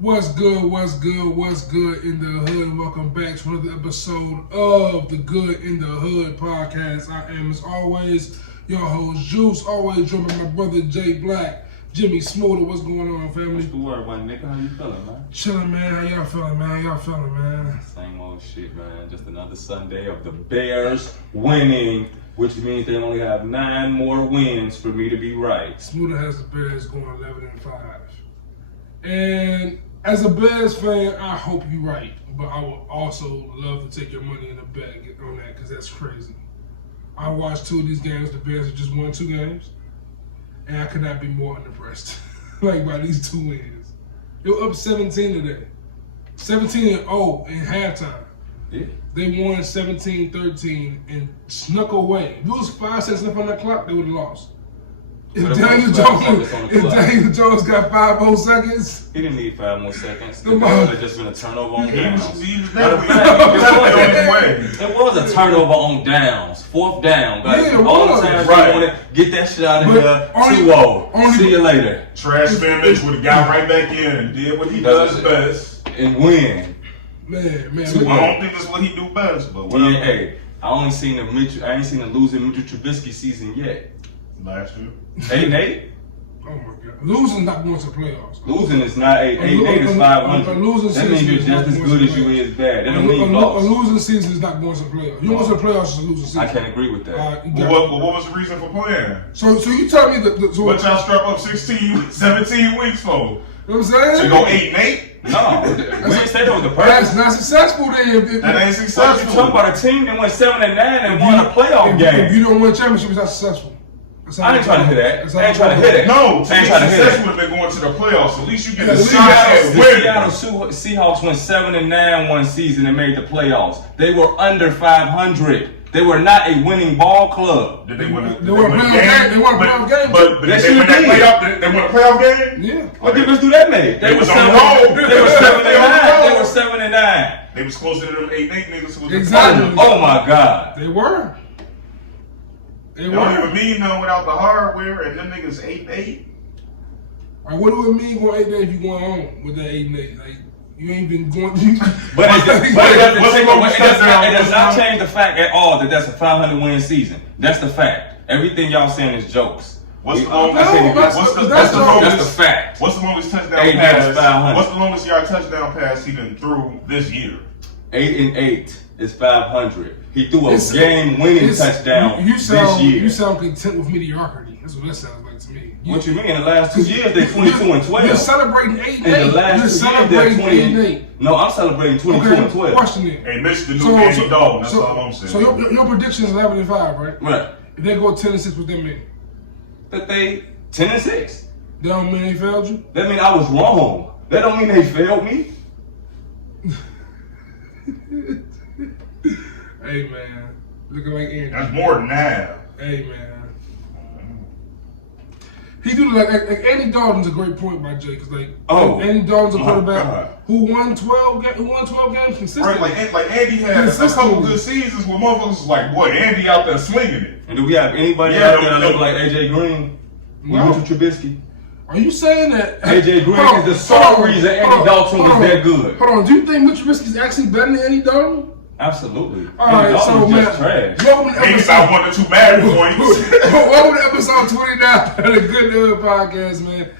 What's good, what's good, what's good in the hood? Welcome back to another episode of the Good in the Hood podcast. I am, as always, your host, Juice, always joined by my brother, Jay Black, Jimmy Smoother. What's going on, family? What's the word, my nigga? How you feeling, man? Chilling, man. How y'all feeling, man? How y'all feeling, man? Same old shit, man. Just another Sunday of the Bears winning, which means they only have 9 more wins for me to be right. Smoother has the Bears going 11-5. And as a Bears fan, I hope you're right. But I would also love to take your money in the bet on that because that's crazy. I watched 2 of these games. The Bears have just won 2 games. And I could not be more unimpressed by these 2 wins. They were up 17 today. 17-0 in halftime. Yeah. They won 17-13 and snuck away. If it was 5 seconds left on that clock, they would have lost. If Daniel Jones got 5 more seconds, he didn't need 5 more seconds. It Come would on. have just been a turnover on downs. It It was a turnover on downs. 4th down, guys. Yeah, it All was. the time Right. you wanted, get that shit out of But here. only- 2-0. only- See you later. Trash man Mitch would have got right back in and did what he does best. And win. man. I don't think that's what he do best, but whatever. Yeah, hey, I ain't seen a losing Mitchell Trubisky season yet. Last year. 8-8? Oh my God. Losing not going to the playoffs. Losing is not 8-8 is 500. A losing That means season you're is just not as going good to as you playoffs. is bad. That don't A mean lost. losing season is not going to the playoffs. You go to the playoffs is a losing season. I can't agree with that. What was the reason for playing? So you tell me that. So What y'all strap up 17 weeks for? You know what I'm saying? So you go 8-8? No, we didn't say that was the That's purpose. not successful then. That ain't What you successful. talking about? A team that went 7-9 and won a playoff If game. you don't win a championship, it's not successful. I ain't trying to hear that. I ain't trying to hear that. No, to I ain't be trying to hear successful that. would have been going to the playoffs. At least you get Yeah, the the shot at The winning. Seattle Seahawks went 7-9 one season and made the playoffs. They were under 500. They were not a winning ball club. Did they win a They won a playoff game. They won a playoff game. But They they should win did. they won a playoff game? Yeah. What difference do that make? They was on seven- roll. They were 7-9. They on They roll. were 7-9. They was closer to them 8-8 niggas who was Exactly. Oh my God. They were. They It don't were. even mean nothing without the hardware, and them niggas 8-8. Like, what do it mean going 8 days if you going home with that 8-8? Like, you ain't been going. But it does touchdown? not change the fact at all that that's a 500 win season. That's the fact. Everything y'all saying is jokes. What's the No, longest? that's the That's the fact. What's the longest touchdown 8 pass? is 500. What's the longest yard touchdown pass he done threw this year? 8-8 is 500. He threw a It's- game-winning touchdown You this year. You sound content with mediocrity. That's what that sounds like to me. What you mean? In the last 2 years, they 22-12. You're celebrating 8-8. In the last You're 2 years, they're celebrating 20. 8-8. No, I'm celebrating 22-12. Question it. Hey, Mitch, the new Andy Dalton. That's all I'm saying. So your prediction is 11-5, right? Right. If they go 10-6, what that mean? That they 10-6. That don't mean they failed you? That mean I was wrong. That don't mean they failed me. Hey, man. Looking like Andy. That's more than that. Hey, man. He do like Andy Dalton's a great point by Jay, because Andy Dalton's a my quarterback God. who won 12 games consistently. Right, like Andy had a couple good seasons where motherfuckers was like, boy, Andy out there slinging it. And do we have anybody Yeah, out there that no. look like AJ Green? No. Mitchell Trubisky? Are you saying that AJ Green Hold on, is the sole hold on, reason hold Andy on, Dalton hold was on. that good. Hold on, do you think Mitch Trubisky's actually better than Andy Dalton? Absolutely. All Andy right, Dalton so was man, just trash. welcome to Maybe about 1 or 2 bad points. welcome to episode 29 of the Good Hood Podcast, man.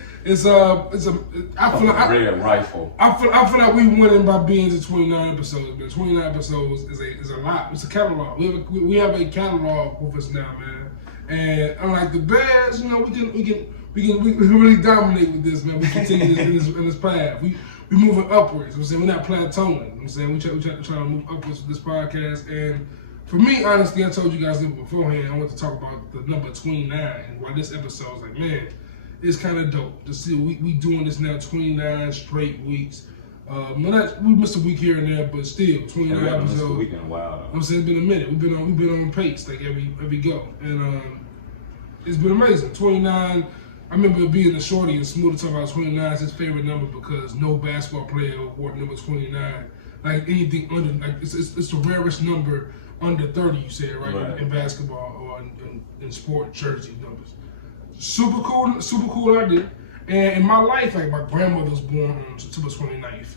I feel like Red rifle. I feel like we winning by being to 29 episodes. But 29 episodes is a lot. It's a catalog. We have a catalog with us now, man. And unlike the Bears, you know, we can really dominate with this, man. We continue in this path. We moving upwards. I'm saying we're not plateauing. I'm saying we trying to move upwards with this podcast. And for me, honestly, I told you guys beforehand. I want to talk about the number 29 and why this episode is like, man, it's kind of dope to see we doing this now 29 straight weeks. We missed a week here and there, but still 29 episodes. Weekend, wow. I'm saying it's been a minute. We've been on pace like every go, and it's been amazing. 29. I remember being the shorty and Smooth talking about 29 is his favorite number because no basketball player wore number 29. Like anything under, like it's the rarest number under 30. You said right. In basketball or in sport jersey numbers. Super cool idea. And in my life, like my grandmother was born on September 29th.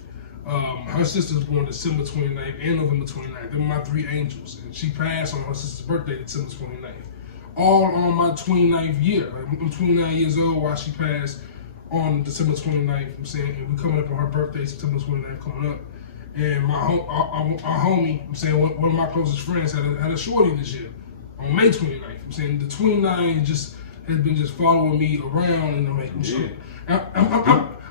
Her sister was born December 29th and November 29th. They were my three angels. And she passed on her sister's birthday, December 29th. All on my 29th year. Like, I'm 29 years old while she passed on December 29th. I'm saying, and we coming up on her birthday, September 29th coming up. And our homie, I'm saying, one of my closest friends had a shorty this year on May 29th. I'm saying the 29 just has been just following me around, and I'm like,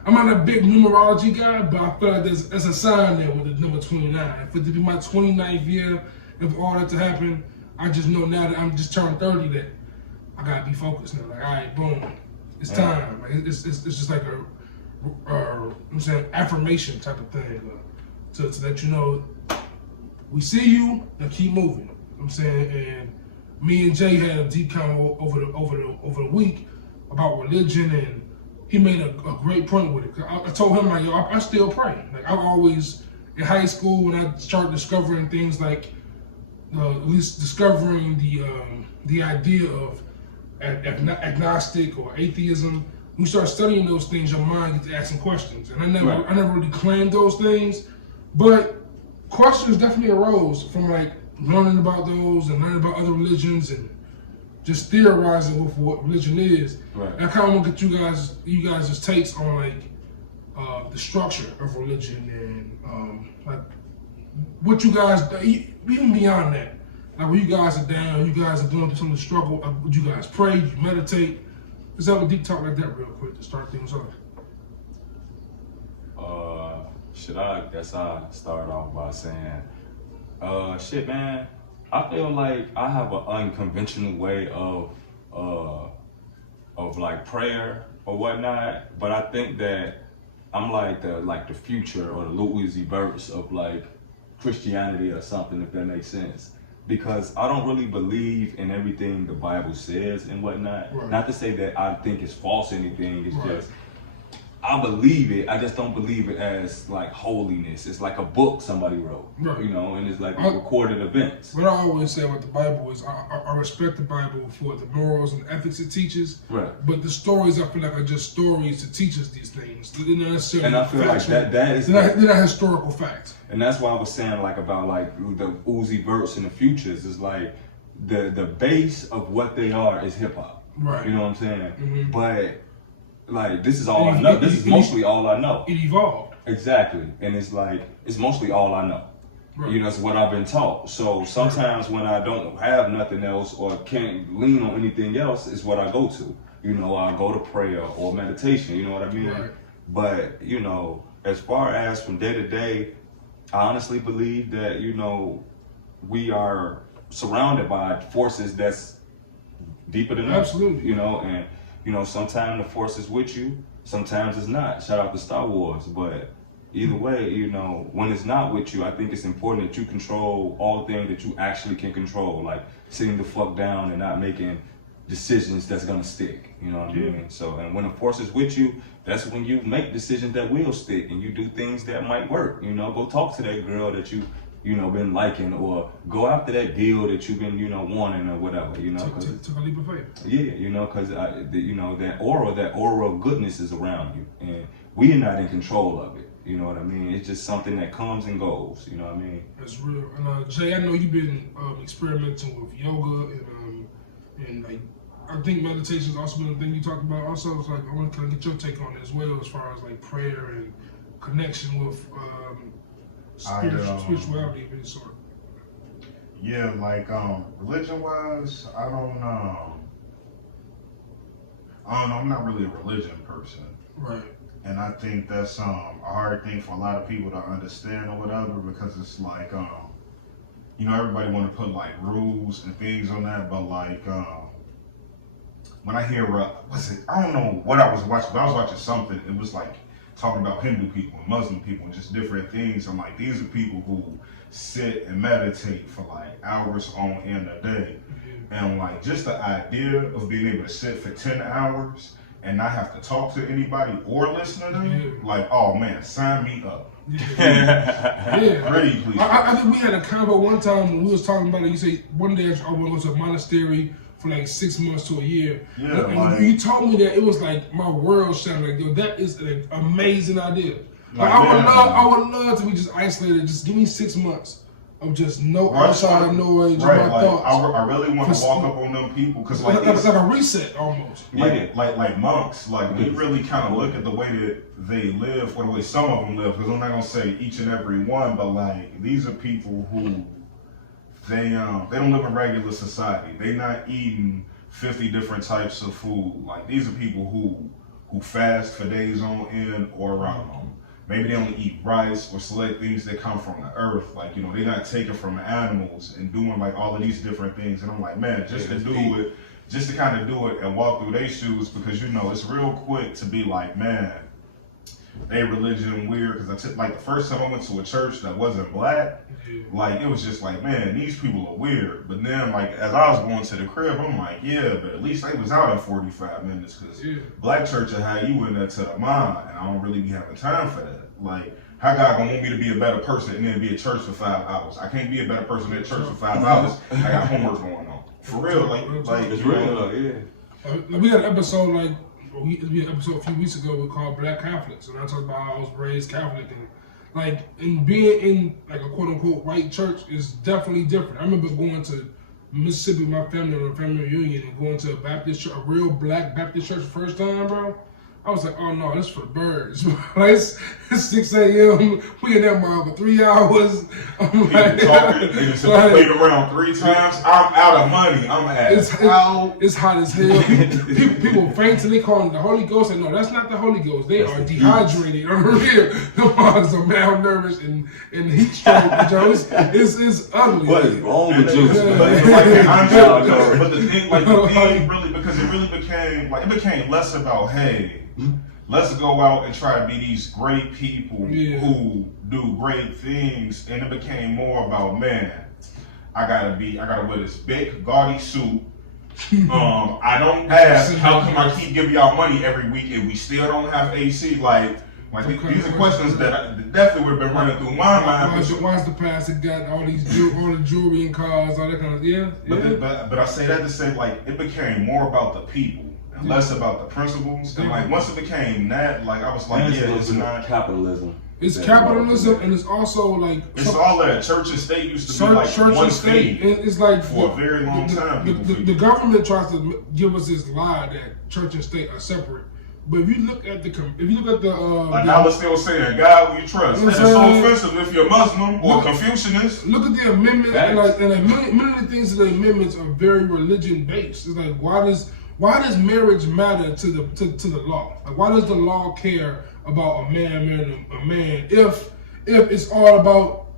I'm not a big numerology guy, but I feel like there's a sign there with the number 29. For it to be my 29th year, and for all that to happen, I just know now that I'm just turned 30 that I gotta be focused now. Like, all right, boom, it's time. Like, it's just like I'm saying, affirmation type of thing to let you know we see you and keep moving. I'm saying, and me and Jay had a deep convo over the week about religion, and he made a great point with it. I told him, like, yo, I still pray. Like, I've always, in high school, when I started discovering things like, at least discovering the idea of agnostic or atheism, when you start studying those things, your mind gets to asking questions. And I never really claimed those things, but questions definitely arose from like learning about those and learning about other religions and just theorizing with what religion is. Right. And I kind of want to get you guys' takes on like the structure of religion and like what you guys, even beyond that, like when you guys are down, you guys are going through some of the struggle, would you guys pray, you meditate? Let's have a deep talk like that real quick to start things off. I guess I'll start off by saying, shit, man, I feel like I have an unconventional way of like prayer or whatnot, but I think that I'm like the future or the Louis verse of like Christianity or something, if that makes sense. Because I don't really believe in everything the Bible says and whatnot. Right. Not to say that I think it's false or anything, it's just I believe it, I just don't believe it as like holiness. It's like a book somebody wrote, you know, and it's like recorded events. What I always say about the Bible is I respect the Bible for the morals and ethics it teaches, but the stories I feel like are just stories to teach us these things. They're not necessarily and I feel factual. Like that is they're not historical facts. And that's why I was saying like about like the Uzi verse in the futures is like the base of what they are is hip hop. Right. You know what I'm saying? Mm-hmm. But like this is all I know. This is mostly all I know. It evolved. Exactly. And it's like it's mostly all I know. Right. You know, it's what I've been taught. So sometimes when I don't have nothing else or can't lean on anything else, is what I go to. You know, I go to prayer or meditation, you know what I mean? Right. But, you know, as far as from day to day, I honestly believe that, you know, we are surrounded by forces that's deeper than us. Absolutely. You know, and you know, sometimes the force is with you, sometimes it's not. Shout out to Star Wars. But either way, you know, when it's not with you, I think it's important that you control all things that you actually can control, like sitting the fuck down and not making decisions that's gonna stick. You know what I mean? So, and when the force is with you, that's when you make decisions that will stick and you do things that might work. You know, go talk to that girl that you know, been liking, or go after that deal that you've been, you know, wanting or whatever, you know. Took a leap of faith. Yeah, you know, because, you know, that aura of goodness is around you. And we're not in control of it, you know what I mean? It's just something that comes and goes, you know what I mean? That's real. And Jay, I know you've been experimenting with yoga and like, I think meditation has also been a thing you talked about. Also, it's like, I want to kind of get your take on it as well, as far as like prayer and connection with spirituality of any sort. Yeah, like religion-wise, I don't know. I'm not really a religion person. Right. And I think that's a hard thing for a lot of people to understand or whatever, because it's like, you know, everybody want to put like rules and things on that, but like, when I hear, I don't know what I was watching, but I was watching something, it was like, talking about Hindu people and Muslim people and just different things. I'm like, these are people who sit and meditate for like hours on end a day. And I'm like, just the idea of being able to sit for 10 hours and not have to talk to anybody or listen to them, like, oh man, sign me up. Please. I think we had a convo one time when we was talking about it. You say one day I want to go to a monastery for for like 6 months to a year. Yeah, and like, you told me that, it was like my world shattered. Like, yo, that is an amazing idea. Like, Like, I would love to be just isolated. Just give me 6 months of just no outside noise, just my like, thoughts. I really want to walk up on them people because like it's like a reset almost. Like monks, like we really kind of look at the way that they live, or the way some of them live. Because I'm not gonna say each and every one, but like these are people who they don't live in regular society. They're not eating 50 different types of food. Like these are people who fast for days on end or maybe they only eat rice or select things that come from the earth. Like, you know, they're not taken from the animals and doing like all of these different things. And I'm like, man, just to kind of do it and walk through their shoes, because, you know, it's real quick to be like, man, they religion weird. Because I took, like, the first time I went to a church that wasn't black, like, it was just like, man, these people are weird. But then, like, as I was going to the crib, I'm like, yeah, but at least they was out in 45 minutes. Because black church will have you in there to the mind, and I don't really be having time for that. Like, how God gonna want me to be a better person and then be at church for 5 hours? I can't be a better person at church for 5 hours. I got homework going on. For real, like it's real though, yeah. We had an episode we had an episode a few weeks ago we called Black Catholics, and I talked about how I was raised Catholic, and like, and being in like a quote unquote white church is definitely different. I remember going to Mississippi with my family on a family reunion and going to a Baptist church, a real black Baptist church, the first time, bro. I was like, oh no, this is for the birds. Like, it's 6 a.m. We in that mile for 3 hours. I'm like, talking, niggas played around 3 times. I'm out of money. I'm out. It's hot as hell. People fainting. They call it the Holy Ghost. And no, that's not the Holy Ghost. They are dehydrated. I'm here. The moms are malnourished and heat stroke. It's ugly. What is wrong with you? But the thing really, because it became less about, hey, let's go out and try to be these great people who do great things, and it became more about, man, I gotta wear this big gaudy suit. I don't ask, how come I keep giving y'all money every week and we still don't have AC? Like these are questions that definitely would have been running through my mind. Why's the pastor got all the jewelry and cars, all that kind of But I say that to say, like, it became more about the people and less about the principles. And like once it became that, like I was like, it's not capitalism. It's capitalism, and it's also like it's all that church and state used to be like church one and state. thing. It's like for a very long time. The government tries to give us this lie that church and state are separate. But if you look at the like I was still saying, God will you trust? It's so offensive if you're Muslim or Confucianist. Look at the amendment, and many of the things in the amendments are very religion based. It's like, why does marriage matter to the law? Like, why does the law care about a man marrying a man if it's all about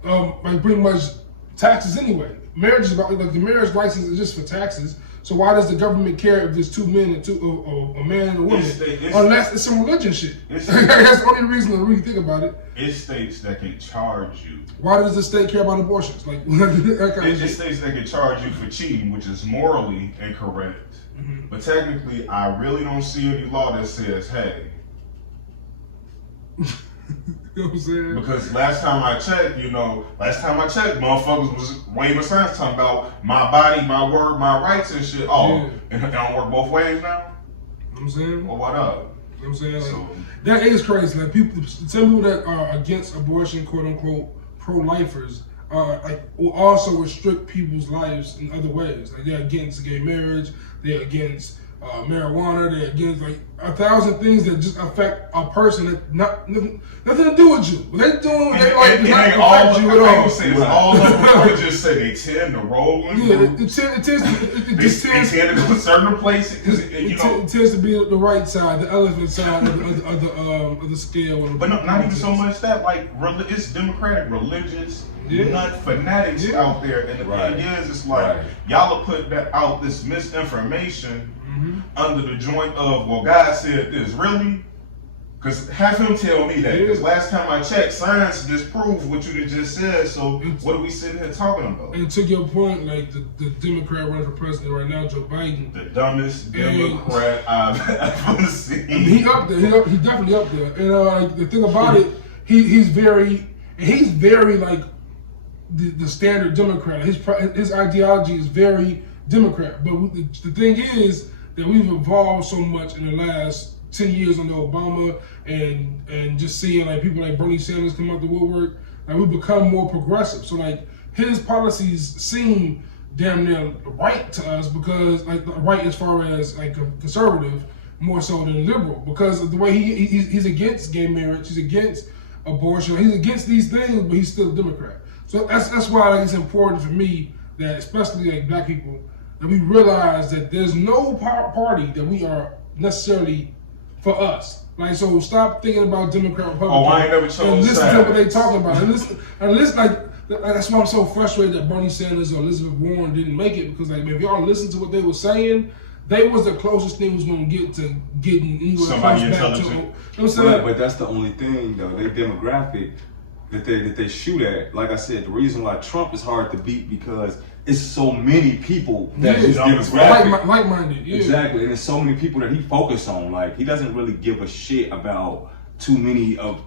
like pretty much taxes anyway? Marriage is about, like, the marriage license is just for taxes. So why does the government care if there's 2 men and a man and a woman? Unless it's some religion shit. That's the only reason to really think about it. It's states that can charge you. Why does the state care about abortions? Like that kind of shit. It's states that can charge you for cheating, which is morally incorrect. Mm-hmm. But technically, I really don't see any law that says, hey. You know what I'm saying? Because last time I checked, motherfuckers was waving signs talking about my body, my word, my rights and shit. Oh, and it don't work both ways now? You know what I'm saying? Well, what up? You know what I'm saying? Like, that is crazy. Like, some people that are against abortion, quote unquote, pro-lifers, will also restrict people's lives in other ways. Like, they're against gay marriage, they're against marijuana, they're against like 1,000 things that just affect a person that nothing to do with you. What they doing, they like not affect you at all. It's all of them. They just say they tend to roll in. Yeah, it tends to go to certain places. It tends to be the right side, the elephant side of the scale. But not even so much that, like, it's democratic religious. Nut fanatics out there, and the thing is, it's like y'all are putting out this misinformation under the joint of, well, God said this. Really? Because have him tell me that. Because last time I checked, science disproves what you just said. So what are we sitting here talking about? And to your point, like the Democrat running for president right now, Joe Biden, the dumbest Democrat I've ever seen. He up there. He definitely up there. And like, the thing about it, he's very like the standard Democrat. His ideology is very, Democrat. But the thing is that we've evolved so much in the last 10 years under Obama, and just seeing like people like Bernie Sanders come out the woodwork, like we become more progressive. So like his policies seem damn near right to us, because like right as far as like a conservative more so than liberal, because of the way he's against gay marriage, he's against abortion, he's against these things, but he's still a Democrat. So that's why like, it's important for me that, especially like black people, that we realize that there's no party that we are necessarily for us. Like, so stop thinking about Democrat, Republican. Oh, I ain't never chose and listen to what they sides. talking about. And listen, like that's why I'm so frustrated that Bernie Sanders or Elizabeth Warren didn't make it, because like if y'all listen to what they were saying, they was the closest thing was gonna get to getting anywhere Somebody close back to. intelligent. You know what I'm saying? But that's the only thing though. Their demographic that they shoot at. Like I said, the reason why Trump is hard to beat, because it's so many people that his demographic. Like-minded, yeah. Exactly, and there's so many people that he focuses on. Like, he doesn't really give a shit about too many of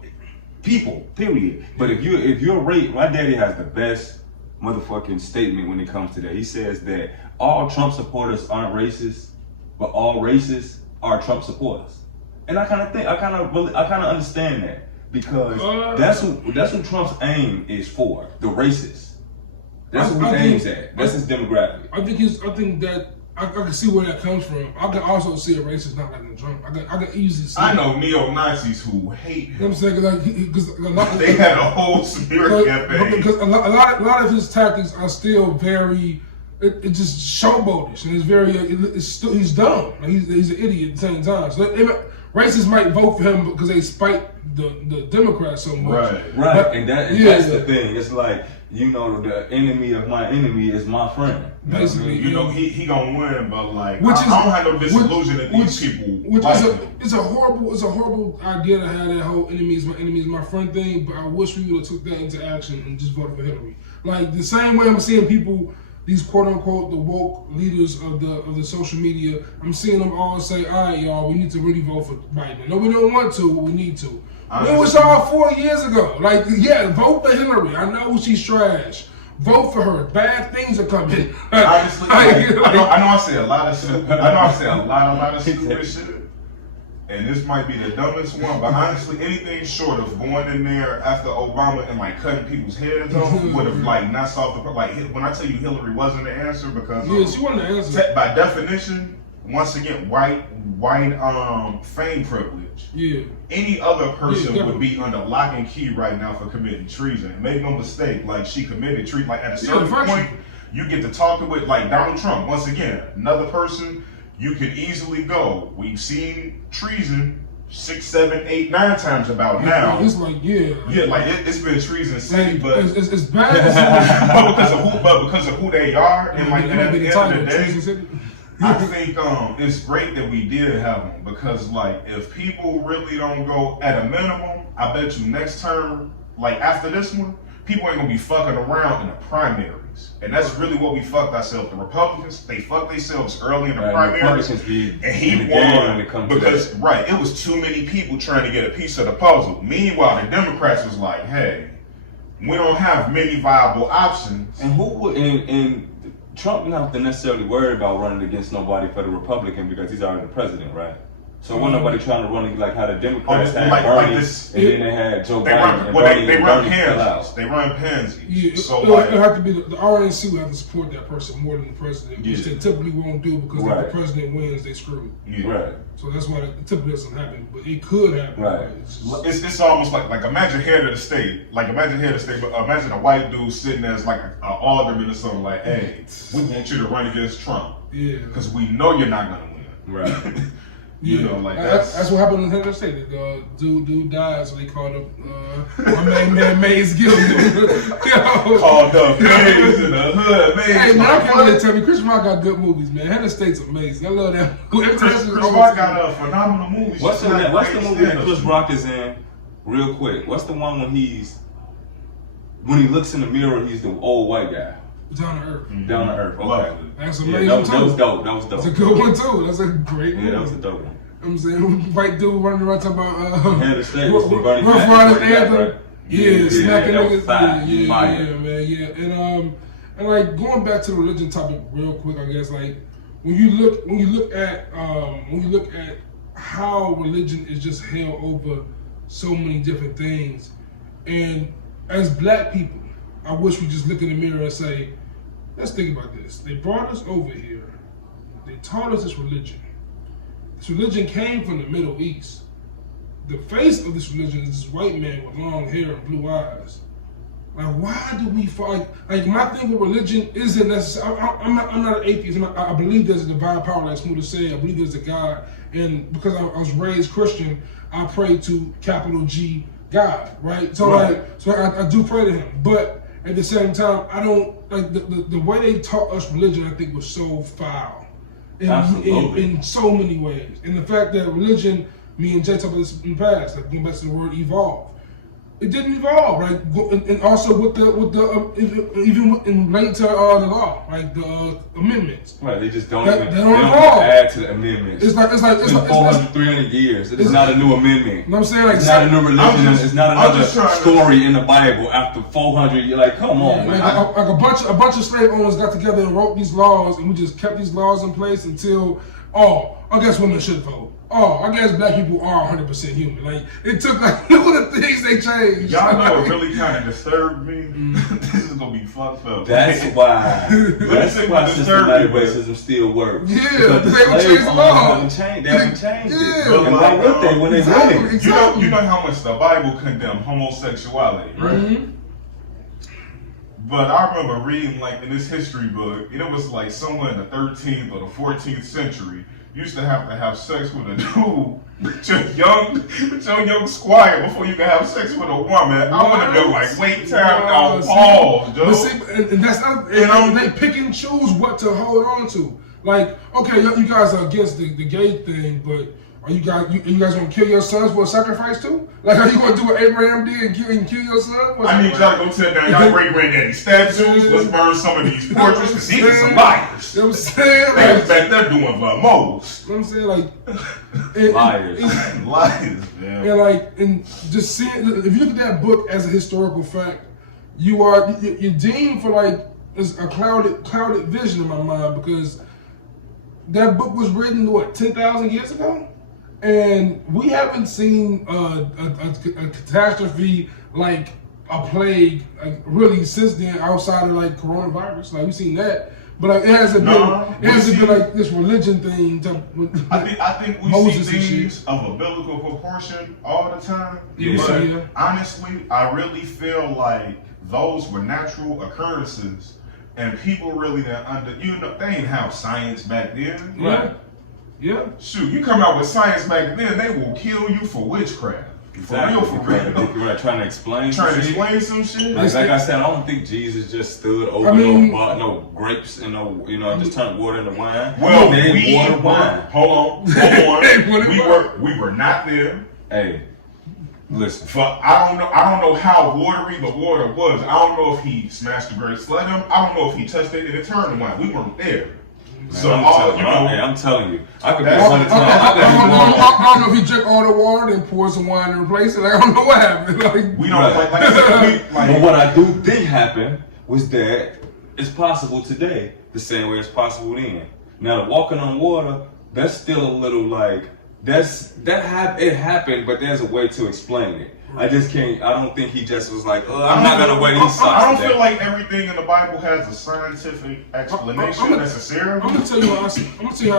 people, period. But if you're rate, my daddy has the best motherfucking statement when it comes to that. He says that all Trump supporters aren't racist, but all racists are Trump supporters. And I kind of understand that, because that's who Trump's aim is for, the racists. That's what he aims at. That's his demographic. I think that I can see where that comes from. I can also see a racist not liking Trump. I can easily see. I know neo-Nazis who hate him. You know what I'm saying? Like, They had a whole smear campaign. Because a lot of his tactics are still very, it's just showboatish, and it's very, he's dumb. Like he's an idiot at the same time. So racists might vote for him because they spite the Democrats so much. Right. But, And that's the thing. It's like, you know, the enemy of my enemy is my friend. Basically, You know, he gonna win, but like, Which I don't have no disillusion that these people Which like is him. it's a horrible idea to have that whole enemy is my friend thing. But I wish we would have took that into action and just voted for Hillary. Like the same way I'm seeing people, these quote unquote the woke leaders of the social media, I'm seeing them all say, all right, y'all, we need to really vote for Biden. No, we don't want to, but we need to. It was all 4 years ago. Like, yeah, vote for Hillary. I know she's trash. Vote for her. Bad things are coming. Honestly, I know I say a lot of shit. I know I say a lot of stupid shit. And this might be the dumbest one, but honestly, anything short of going in there after Obama and like cutting people's heads off would have like not solved the problem. Like when I tell you Hillary wasn't the answer, because she wasn't the answer. By definition, once again, white fame privilege. Yeah. Any other person would be under lock and key right now for committing treason. Make no mistake, like she committed treason. Like at a certain point, you get to talking with like Donald Trump. Once again, another person you could easily go. We've seen treason 6, 7, 8, 9 times about now. It's like it's been treason city, but it's bad. but because of who they are, and like at the end of the day. I think it's great that we did have them, because like if people really don't go at a minimum, I bet you next term, like after this one, people ain't gonna be fucking around in the primaries, and that's really what we fucked ourselves. The Republicans, they fucked themselves early in the primaries, and he won because it was too many people trying to get a piece of the puzzle. Meanwhile, the Democrats was like, hey, we don't have many viable options, and who would and Trump didn't have to necessarily worry about running against nobody for the Republican, because he's already the president, right? So wasn't nobody trying to run like how the Democrats had Bernie, and then they had Joe Biden. They run pansies. They run pansies. Yeah, so it have to be the RNC would have to support that person more than the president, which they typically won't do, because if the president wins, they screw. Yeah. Right. So that's why it typically doesn't happen, but it could happen. Right. It's almost like imagine head of the state. Like imagine head of the state, but imagine a white dude sitting as like an alderman or something. Like, hey, we want you to run against Trump. Yeah. Because we know you're not gonna win. Right. You know, like that's what happened in the state. The dude died, so they called up my main man Maze Gilliam. Called up Maze in the hood. Maze. Hey man, I can't really tell me, Chris Rock got good movies, man. Head of State's amazing. I love that. Chris Rock got phenomenal movies. What's the movie that Chris Rock is in? Real quick, what's the one when he looks in the mirror, he's the old white guy? Down to Earth. Down to Earth. Okay. That's amazing. That was dope. That's a good one too. That's a great movie. Yeah, that was a dope one. I'm saying, white dude running around talking about Head of State was Bernie Rough Riders anthem. Right? Yeah, smacking niggas. Yeah, Man, yeah. And like going back to the religion topic real quick, I guess like when you look at how religion is just held over so many different things, and as black people, I wish we just look in the mirror and say, let's think about this. They brought us over here. They taught us this religion. This religion came from the Middle East. The face of this religion is this white man with long hair and blue eyes. Like, why do we fight? Like, my thing with religion isn't necessarily. I'm not an atheist. I believe there's a divine power, like Smoother said. I believe there's a God, and because I was raised Christian, I pray to capital G God, right? So right. I do pray to Him, but at the same time, I don't like the way they taught us religion. I think was so foul, in so many ways, and the fact that religion. Me and Jay talked about this in the past, like going back to the word evolve. It didn't evolve, right? And also with the even in late to the law, like the amendments. Right, they just don't they even don't evolve. add to the amendments. It's like 400, 300 years. It's not a new amendment. You know what I'm saying? Like, it's not a new religion. It's not another story in the Bible after 400. You're like, come on, man. Like a bunch of slave owners got together and wrote these laws, and we just kept these laws in place until I guess women should vote. I guess black people are 100% human. Like, it took like look at the things they changed. Y'all know what really kind of disturbed me? This is gonna be fucked up. That's why systematic racism still works. Yeah, because the slave owners haven't changed it. Yeah. And why would they when they winning? You know how much the Bible condemned homosexuality, right? Mm-hmm. But I remember reading like in this history book, and it was like somewhere in the 13th or the 14th century. You used to have sex with a dude with your young squire before you can have sex with a woman. I would have been like, wait time now, pause, dude. But see, and that's not, they pick and choose what to hold on to. Like, okay, you guys are against the gay thing, but are you guys gonna kill your sons for a sacrifice too? Like, are you gonna do what Abraham did and kill your son? I need y'all to go tear down y'all great granddaddy statues. Let's burn some of these portraits because these are some liars. You know what I'm saying? They Like, was back there doing most. You know what I'm saying? Like, Liars. Liars, man. And just seeing, if you look at that book as a historical fact, you're deemed for like a clouded vision in my mind, because that book was written 10,000 years ago, and we haven't seen a catastrophe like a plague really since then, outside of like coronavirus. Like, we've seen that. But like, it hasn't been like this religion thing. I think we Moses see things of a biblical proportion all the time. Yeah. But honestly, I really feel like those were natural occurrences, and people really they ain't have science back then. Right. Yeah. Shoot, you come out with science back then, they will kill you for witchcraft. Exactly. For real. You're trying to explain some shit. Like I said, I don't think Jesus just stood over no grapes and just turned water into wine. Well, wine. Hold on. we were not there. Hey, listen. I don't know how watery the water was. I don't know if he smashed the grapes, let him. I don't know if he touched it and it turned to wine. We weren't there. Man, So I'm telling you, I could be That's- 100 times. I don't know if he drank all the water and poured some wine and replaced it. Like, I don't know what happened. Like, we don't like I said, But what I do think happened was that it's possible today the same way it's possible then. Now, the walking on water, that's still a little like it happened, but there's a way to explain it. I just can't. I don't think he just was like, I'm not gonna wear these socks. I don't today. feel like everything in the Bible has a scientific explanation necessarily. I'm gonna tell you how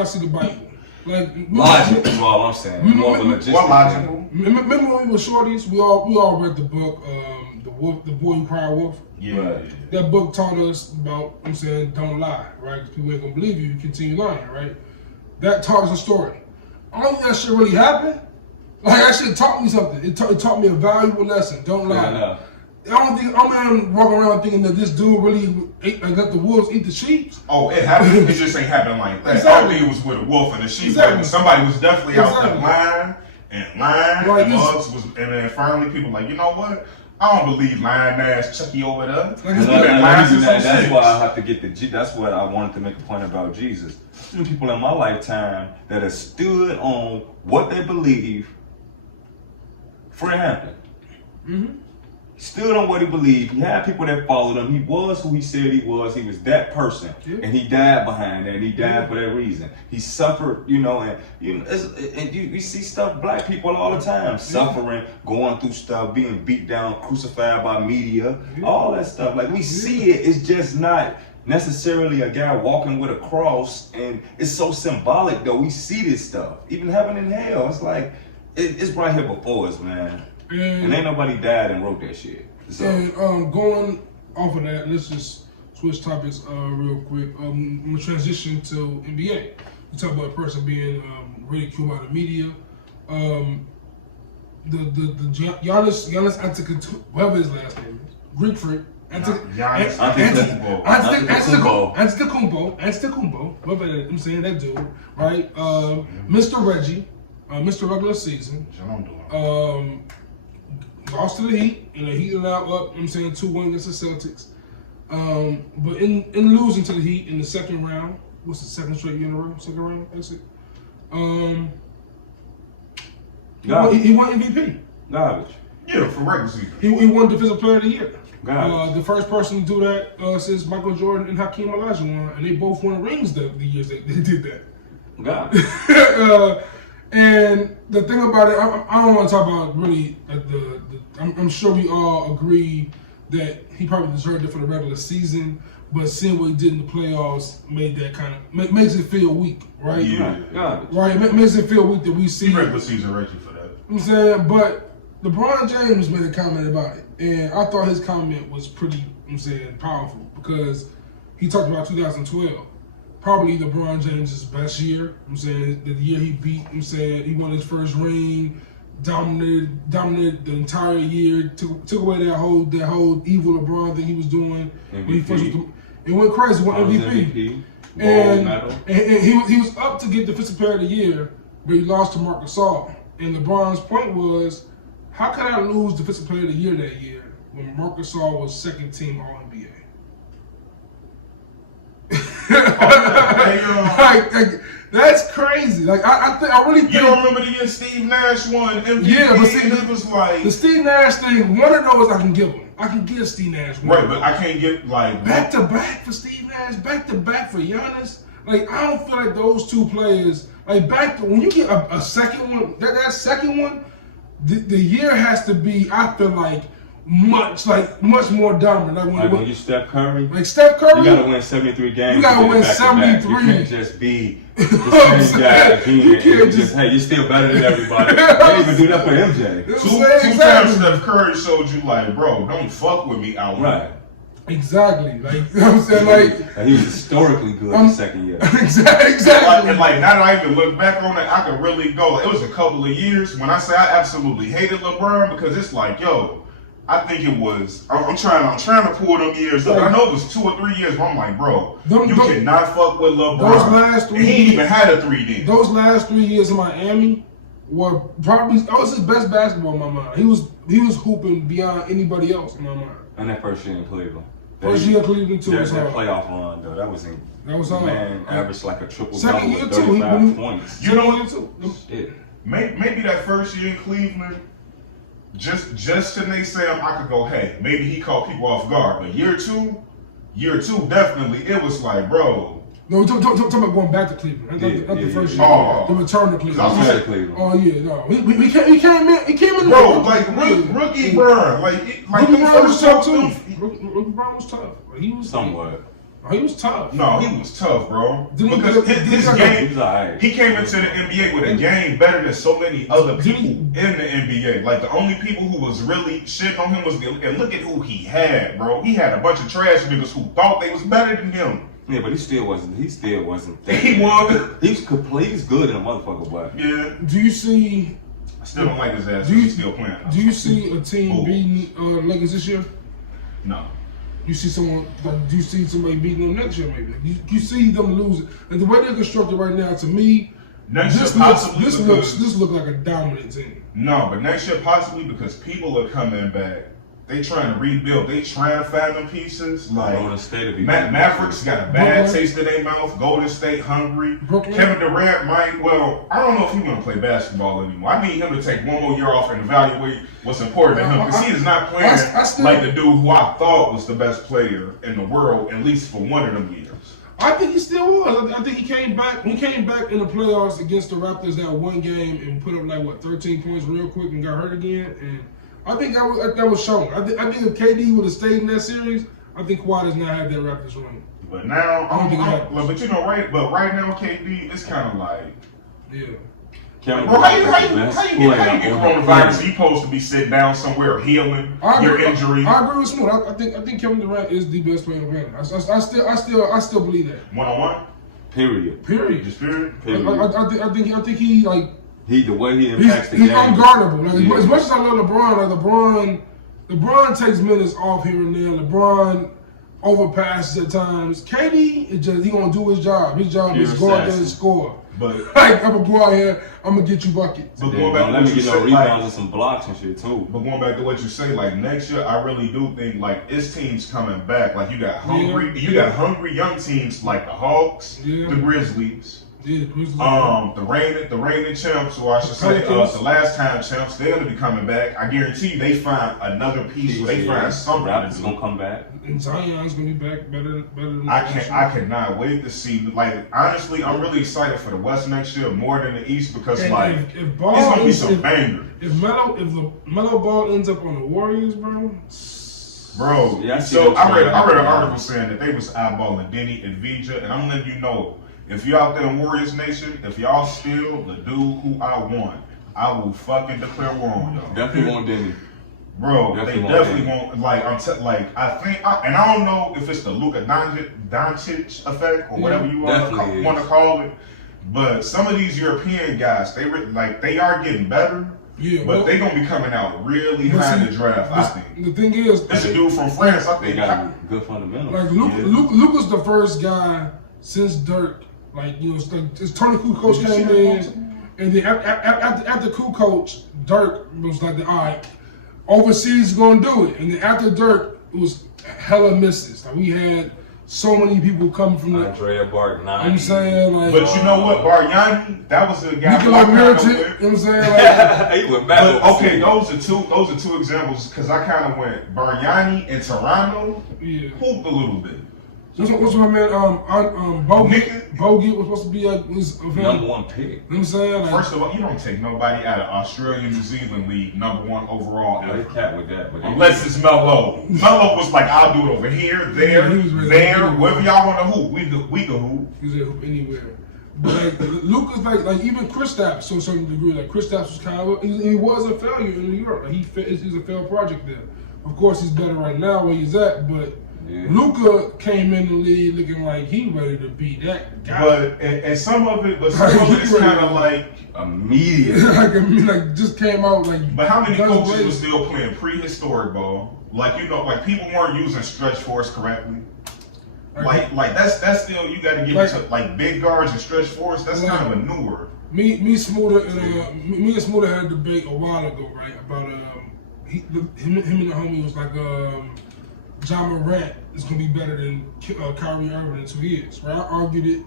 I see the Bible. Like, Logic is all I'm saying. More of a logistic. What logical? Remember when we were shorties? We all read the book, The Boy Who Cried Wolf. Yeah. Right. That book taught us about, don't lie, right? 'Cause people ain't gonna believe you continue lying, right? That taught us a story. I don't think that shit really happened. Like, that shit taught me something. It taught me a valuable lesson. Don't lie. Yeah, I don't think I'm walking around thinking that this dude really let the wolves eat the sheep. Oh, it happened. It just ain't happened like that. Exactly. I don't think it was with a wolf and a sheep. Exactly. Somebody was definitely out there lying, Like, and mugs was, and then finally people like, you know what? I don't believe lying ass Chucky over there. That's why I have to get that's what I wanted to make a point about Jesus. There's people in my lifetime that have stood on what they believe for it happened. Mm-hmm. stood on what he believed. He had people that followed him. He was who he said he was. He was that person, and he died behind that. And he died for that reason. He suffered, and you see stuff. Black people all the time suffering, going through stuff, being beat down, crucified by media, all that stuff. Like we see it. It's just not necessarily a guy walking with a cross, and it's so symbolic though. We see this stuff, even heaven and hell. It's like it's right here before us, man. And ain't nobody died and wrote that shit. So. And going off of that, let's just switch topics real quick. I'm gonna transition to NBA. We talk about a person being ridiculed by the media. The Giannis Antetokounmpo, whatever his last name is, Greek freak. Antetokounmpo, whatever I'm saying, that dude, right? Mr. Reggie, Mr. Regular Season. Lost to the Heat, and the Heat allowed up, 2-1 against the Celtics. But in losing to the Heat in the second round, what's the second straight year in a row? Second round, exit. He won MVP. Garbage. Yeah, for regular season. He won Defensive Player of the Year. Garbage. The first person to do that since Michael Jordan and Hakeem Olajuwon, and they both won rings the years they did that. Garbage. And the thing about it, I don't want to talk about really I'm sure we all agree that he probably deserved it for the regular season, but seeing what he did in the playoffs made that makes it feel weak, right? Yeah. Right, it makes it feel weak that we see regular season Reggie for that. I'm saying, but LeBron James made a comment about it, and I thought his comment was pretty, powerful because he talked about 2012. Probably LeBron James' best year. The year he beat, he won his first ring, dominated the entire year, took away that whole evil LeBron thing he was doing. MVP. When he first it went crazy, won MVP. And he was up to get Defensive Player of the Year, but he lost to Marc Gasol. And LeBron's point was, how could I lose Defensive Player of the Year that year when Marc Gasol was second team All-NBA? Like, that's crazy. Like I really think. You don't remember the year Steve Nash won MVP? Yeah, but see, it was like the Steve Nash thing. One of those I can give him. I can give Steve Nash one. Right, but I can't get like back to back for Steve Nash, back to back for Giannis. Like I don't feel like those two players. Like when you get a second one, that second one, the year has to be. I feel like much more dominant. Like when you Steph Curry. Like Steph Curry, you gotta win 73 games. You gotta win 73. You can't just be the same guy again. You're still better than everybody. They didn't even do that for MJ. Two times Steph Curry showed you like, bro, don't fuck with me out right. Exactly. Like, you know what I'm saying? Like, and he was historically good the second year. Exactly. And like, now that I even look back on it, I can really go. It was a couple of years when I say I absolutely hated LeBron because it's like, yo, I think it was. I'm trying to pull them years up. I know it was 2 or 3 years, but I'm like, bro, you cannot fuck with LeBron. Those last 3 years, he ain't even had a 3 then. Those last 3 years in Miami were probably that was his best basketball in my mind. He was hooping beyond anybody else in my mind. And that first year in Cleveland. First year in Cleveland too was hard. That playoff run though, that was hard. Man averaged like a triple double with 35 points. You know, maybe that first year in Cleveland. Just to name Sam, I could go, hey, maybe he caught people off guard. But year two, definitely, it was like, bro. No, talk about going back to Cleveland. Not the first year. The return to Cleveland. Oh yeah, no. He came in. Bro, like rookie Bron, like Rookie Bron was tough too. Rookie Bron was tough. He was somewhat. He was tough. No, he was tough, bro. Because his game, he came into the NBA with a game better than so many other people in the NBA. Like, the only people who was really shitting on him was, and look at who he had, bro. He had a bunch of trash niggas who thought they was better than him. Yeah, but he still wasn't. He was. He's good in a motherfucker, but. Yeah. Do you see? I still don't like his ass. He's still playing. Do you see a team beating Lakers this year? No. You see somebody beating them next year, maybe. You see them losing. And the way they're constructed right now, to me, this looks like a dominant team. No, but next year possibly because people are coming back. they trying to rebuild. They trying to find them pieces. Like Golden State will be Mavericks got a bad Brooklyn. taste in their mouth. Golden State hungry. Brooklyn. Kevin Durant might. Well, I don't know if he's gonna play basketball anymore. I need him to take one more year off and evaluate what's important to him, because he is not playing like the dude who I thought was the best player in the world, at least for one of them years. I think he still was. I think he came back. He came back in the playoffs against the Raptors that one game and put up like 13 points real quick and got hurt again. And I think that was shown. I think if KD would have stayed in that series, I think Kawhi does not have that Raptors run. But now, but you know, right now, KD, it's kind of like, yeah. Kevin bro, how you Durant get coronavirus? You supposed to be sitting down somewhere healing your injury. I agree with Smooth. I think Kevin Durant is the best player on the planet. I still believe that. 1-on-1. Period. Just period. I think he like. The way he impacts the he's game. unguardable. Like, as much as I love LeBron, LeBron takes minutes off here and there. LeBron overpasses at times. KD is just he gonna do his job. His job is go out there and score. But like, I'm gonna go out here, I'm gonna get you buckets. But going back to let what me you get said, no rebounds and some blocks and shit too. But going back to what you say, like next year, I really do think like this team's coming back. Like you got hungry, got hungry young teams like the Hawks, the Grizzlies. Yeah, the reigning champs, or I should say, the last time champs, they're gonna be coming back. I guarantee they find another piece. Or they find something. Raptors gonna come back. And Zion's gonna be back better than. I cannot wait to see. Like honestly, I'm really excited for the West next year more than the East, because if it's gonna be some bangers. If Melo Ball ends up on the Warriors, bro. Yeah, so I read an article saying that they was eyeballing Denny and Vija, and I'm letting you know. If you're out there in Warriors Nation, if y'all steal the dude who I want, I will fucking declare war on y'all. Definitely want Denny. Bro, they definitely won't. Like I think, and I don't know if it's the Luka Doncic effect or whatever you want to call it. But some of these European guys, they are getting better. Yeah, but they gonna be coming out really high in the draft. I think. The thing is, and the dude from France, I think they got good fundamentals. Like Luka's the first guy since Dirk. Like, you know, it's Tony Kukoc came in, and then after Kukoc, Dirk was like, all right, overseas gonna do it. And then after Dirk, it was hella misses. Like, we had so many people coming from the Andrea Bargnani. I'm saying, like, but you know what, Bargnani, that was the guy. Nicola Mirotic, you know what I'm saying? Like, he went back. But, okay, those are two examples, because I kind of went Bargnani in Toronto, hooped a little bit. What's my man? Bogey was supposed to be his number one pick. You know what I'm saying? Like, first of all, you don't take nobody out of Australia, New Zealand League number one overall. They cat with that, but unless it's Melo. Melo was like, I'll do it over here, there, wherever y'all want to hoop. We can hoop. He's able to hoop anywhere. But like, Luka's like even Kristaps to a certain degree. Like Kristaps was kind of he was a failure in New York. Like, he's a failed project there. Of course, he's better right now where he's at, but. Yeah. Luka came in the league looking like he ready to be that guy. But and some of it is kind of like immediate. like just came out like. But how many coaches were still playing prehistoric ball? Like, you know, like people weren't using stretch force correctly. Like that's still, you got to give it to like big guards and stretch force. That's kind of a newer. Me and Smoother had a debate a while ago, right? About him and the homie was like John Morant is going to be better than Kyrie Irving in 2 years, right? I argued it,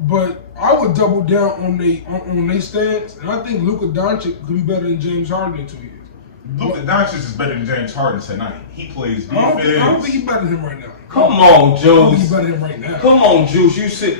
but I would double down on they stance, and I think Luka Doncic could be better than James Harden in 2 years. Luka Doncic is better than James Harden tonight. He plays defense. I don't think he's better than him right now. Come on, Juice. I don't think he's better than him right now. Come on, Juice.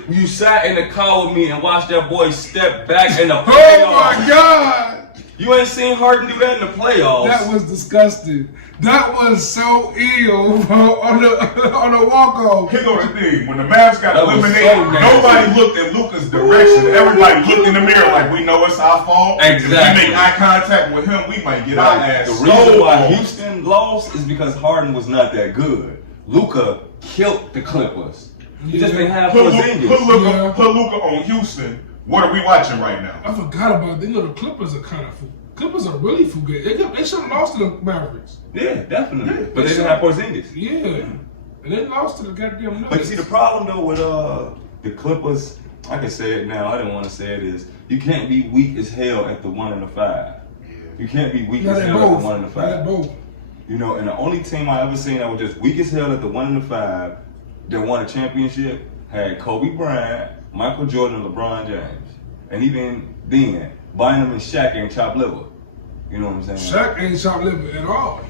You sat in the car with me and watched that boy step back in the playoffs. Oh my God! You ain't seen Harden do that in the playoffs. That was disgusting. That was so ill on the walk-off. Here goes the thing. When the Mavs got eliminated, nobody looked in Luka's direction. Everybody looked in the mirror like, we know it's our fault. Exactly. If we make eye contact with him, we might get our ass. The reason why Houston lost is because Harden was not that good. Luka killed the Clippers. He just didn't have Porzingis. Put Luka on Houston. What are we watching right now? I forgot about it. You know, the Clippers are kind of fool. Clippers are really fool good. They should have lost to the Mavericks. Yeah, definitely. Yeah, but they didn't have Porzingis. Yeah. And they lost to the goddamn Nuggets. But you see, the problem though with the Clippers, I can say it now, I didn't want to say it, is you can't be weak as hell at the 1 and the 5. You can't be weak as hell at the 1 and the 5. Both. You know, and the only team I ever seen that was just weak as hell at the 1 and the 5 that won a championship had Kobe Bryant, Michael Jordan, and LeBron James. And even then, Bynum and Shaq ain't chopped liver. You know what I'm saying? Shaq ain't chopped liver at all.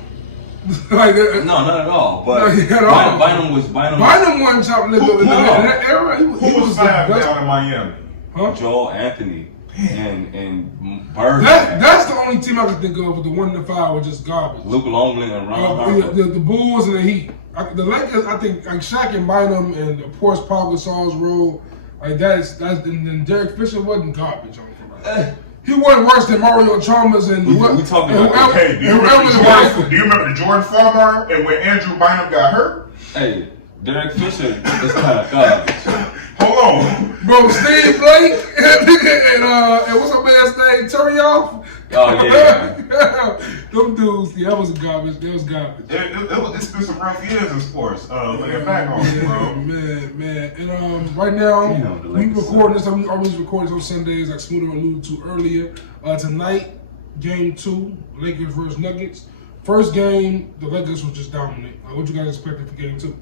Like that. No, not at all. But Bynum wasn't chopped liver in that era. Who was 5 down in Miami? Huh? Joel Anthony and Bird. That's the only team I can think of with the 1 and the 5 was just garbage. Luke Longley and Ron Harper. The Bulls and the Heat. The Lakers, I think, like Shaq and Bynum and of course Paul Gasol's role, like that's and then Derek Fisher wasn't garbage on him. He wasn't worse than Mario Chalmers and we talking about. Okay, do you remember the Jordan Farmer and when Andrew Bynum got hurt? Hey, Derek Fisher is kind of garbage. Hold on, bro. Steve Blake and what's her man's name? Terry Off. Oh yeah. Them dudes, that was garbage. That was garbage. It's been some rough years in sports. Looking back on it, bro. Man. And right now, we recording this. We always record on Sundays, like Smooth alluded to earlier. Tonight, game 2, Lakers versus Nuggets. First game, the Lakers was just dominant. What you guys expected for game 2?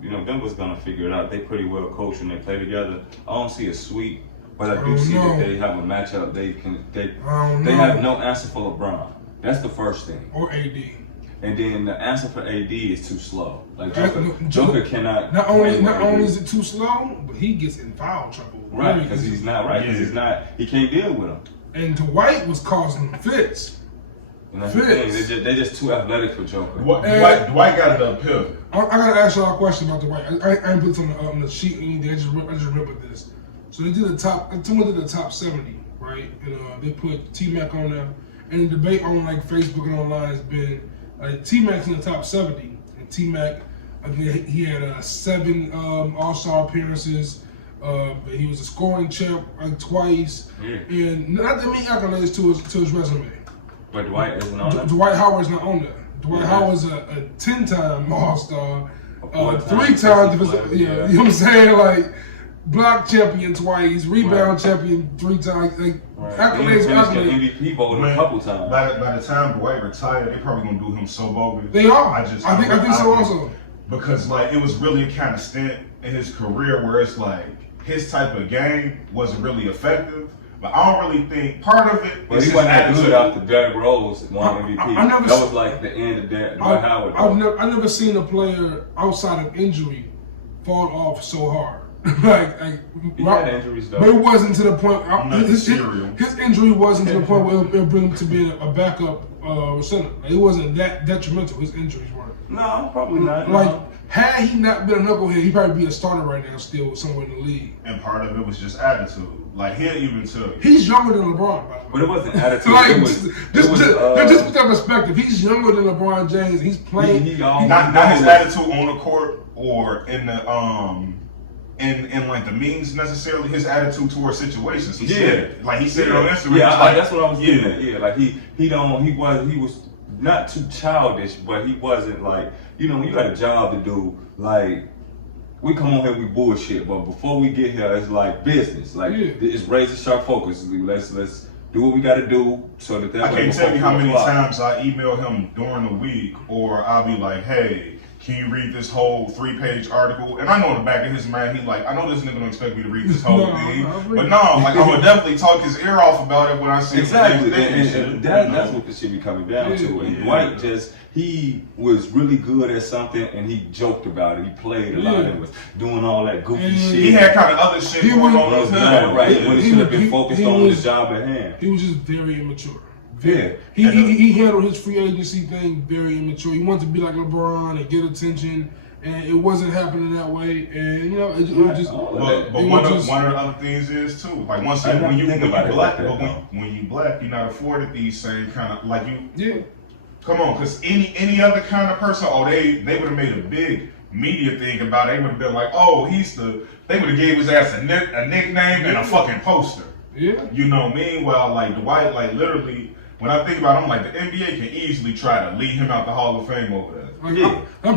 You know, Denver's gonna figure it out. They pretty well coached when they play together. I don't see a sweep. But I do see that they have a matchup. They have no answer for LeBron. That's the first thing. Or AD. And then the answer for AD is too slow. Like Joker cannot. Not only is it too slow, but he gets in foul trouble. Right, because he's not right. Because he's not. He can't deal with him. And Dwight was causing fits. And that's the thing. They're just too athletic for Joker. Dwight got it uphill. I gotta ask y'all a question about Dwight. I ain't put this on the sheet or anything. I just remember this. So they did the top 70, right? And they put T-Mac on there. And the debate on like Facebook and online has been T-Mac's in the top 70. And T-Mac, he had 7 All-Star appearances. He was a scoring champ twice. Yeah. And not that many accolades to his resume. But Dwight isn't on there? Dwight Howard's not on there. Dwight Howard's a 10-time All-Star. 3 times, you know what I'm saying? Like, block champion twice, rebound champion 3 times. Like, accolades. MVP voted a couple times. By the time Dwight retired, they're probably gonna do him so bogus. They are. I think so also. Because like it was really a kind of stint in his career where it's like his type of game wasn't really effective. But I don't really think part of it. Well, he wasn't that good after Derrick Rose won MVP. That was like the end of Dwight Howard. I've never seen a player outside of injury fall off so hard. He had injuries though. But it wasn't to the point. His injury wasn't to the point where it would bring him to be a backup center. Like, it wasn't that detrimental. His injuries weren't. No, probably not. Like, had he not been a knucklehead, he'd probably be a starter right now, still somewhere in the league. And part of it was just attitude. Like he even took. He's younger than LeBron, by the way. But it wasn't attitude. Like, just put that perspective. He's younger than LeBron James. He's playing. Not his attitude on the court or in the in like the means necessarily. His attitude towards situations. He said it on Instagram. Yeah, that's what I was getting at. Yeah, like he was not too childish, but he wasn't like, you know, when you got a job to do, like. We come on here, we bullshit, but before we get here, it's like business. Like it's razor sharp focus. Let's do what we got to do so that. I can't tell you how many times I email him during the week, or I'll be like, "Hey, can you read this whole 3-page article?" And I know in the back of his mind, he like, "I know this nigga don't expect me to read this whole thing," but no, like I would definitely talk his ear off about it when I see exactly. And that's what this shit be coming down to. And Dwight he was really good at something and he joked about it. He played a lot and was doing all that goofy shit. He had kind of other shit going on his head. Right, when he should have been focused on the job at hand. He was just very immature. He handled his free agency thing very immature. He wanted to be like LeBron and get attention, and it wasn't happening that way. And you know, it was just. But one of the other things is too, like once when you black, you're not afforded these same kind of like you. Yeah. Come on, because any other kind of person, they would have made a big media thing about it. They would have been like, oh, they would have gave his ass a nickname and a fucking poster. Yeah. You know, meanwhile, like Dwight, like literally, when I think about it, I'm like, the NBA can easily try to lead him out the Hall of Fame over that. I'm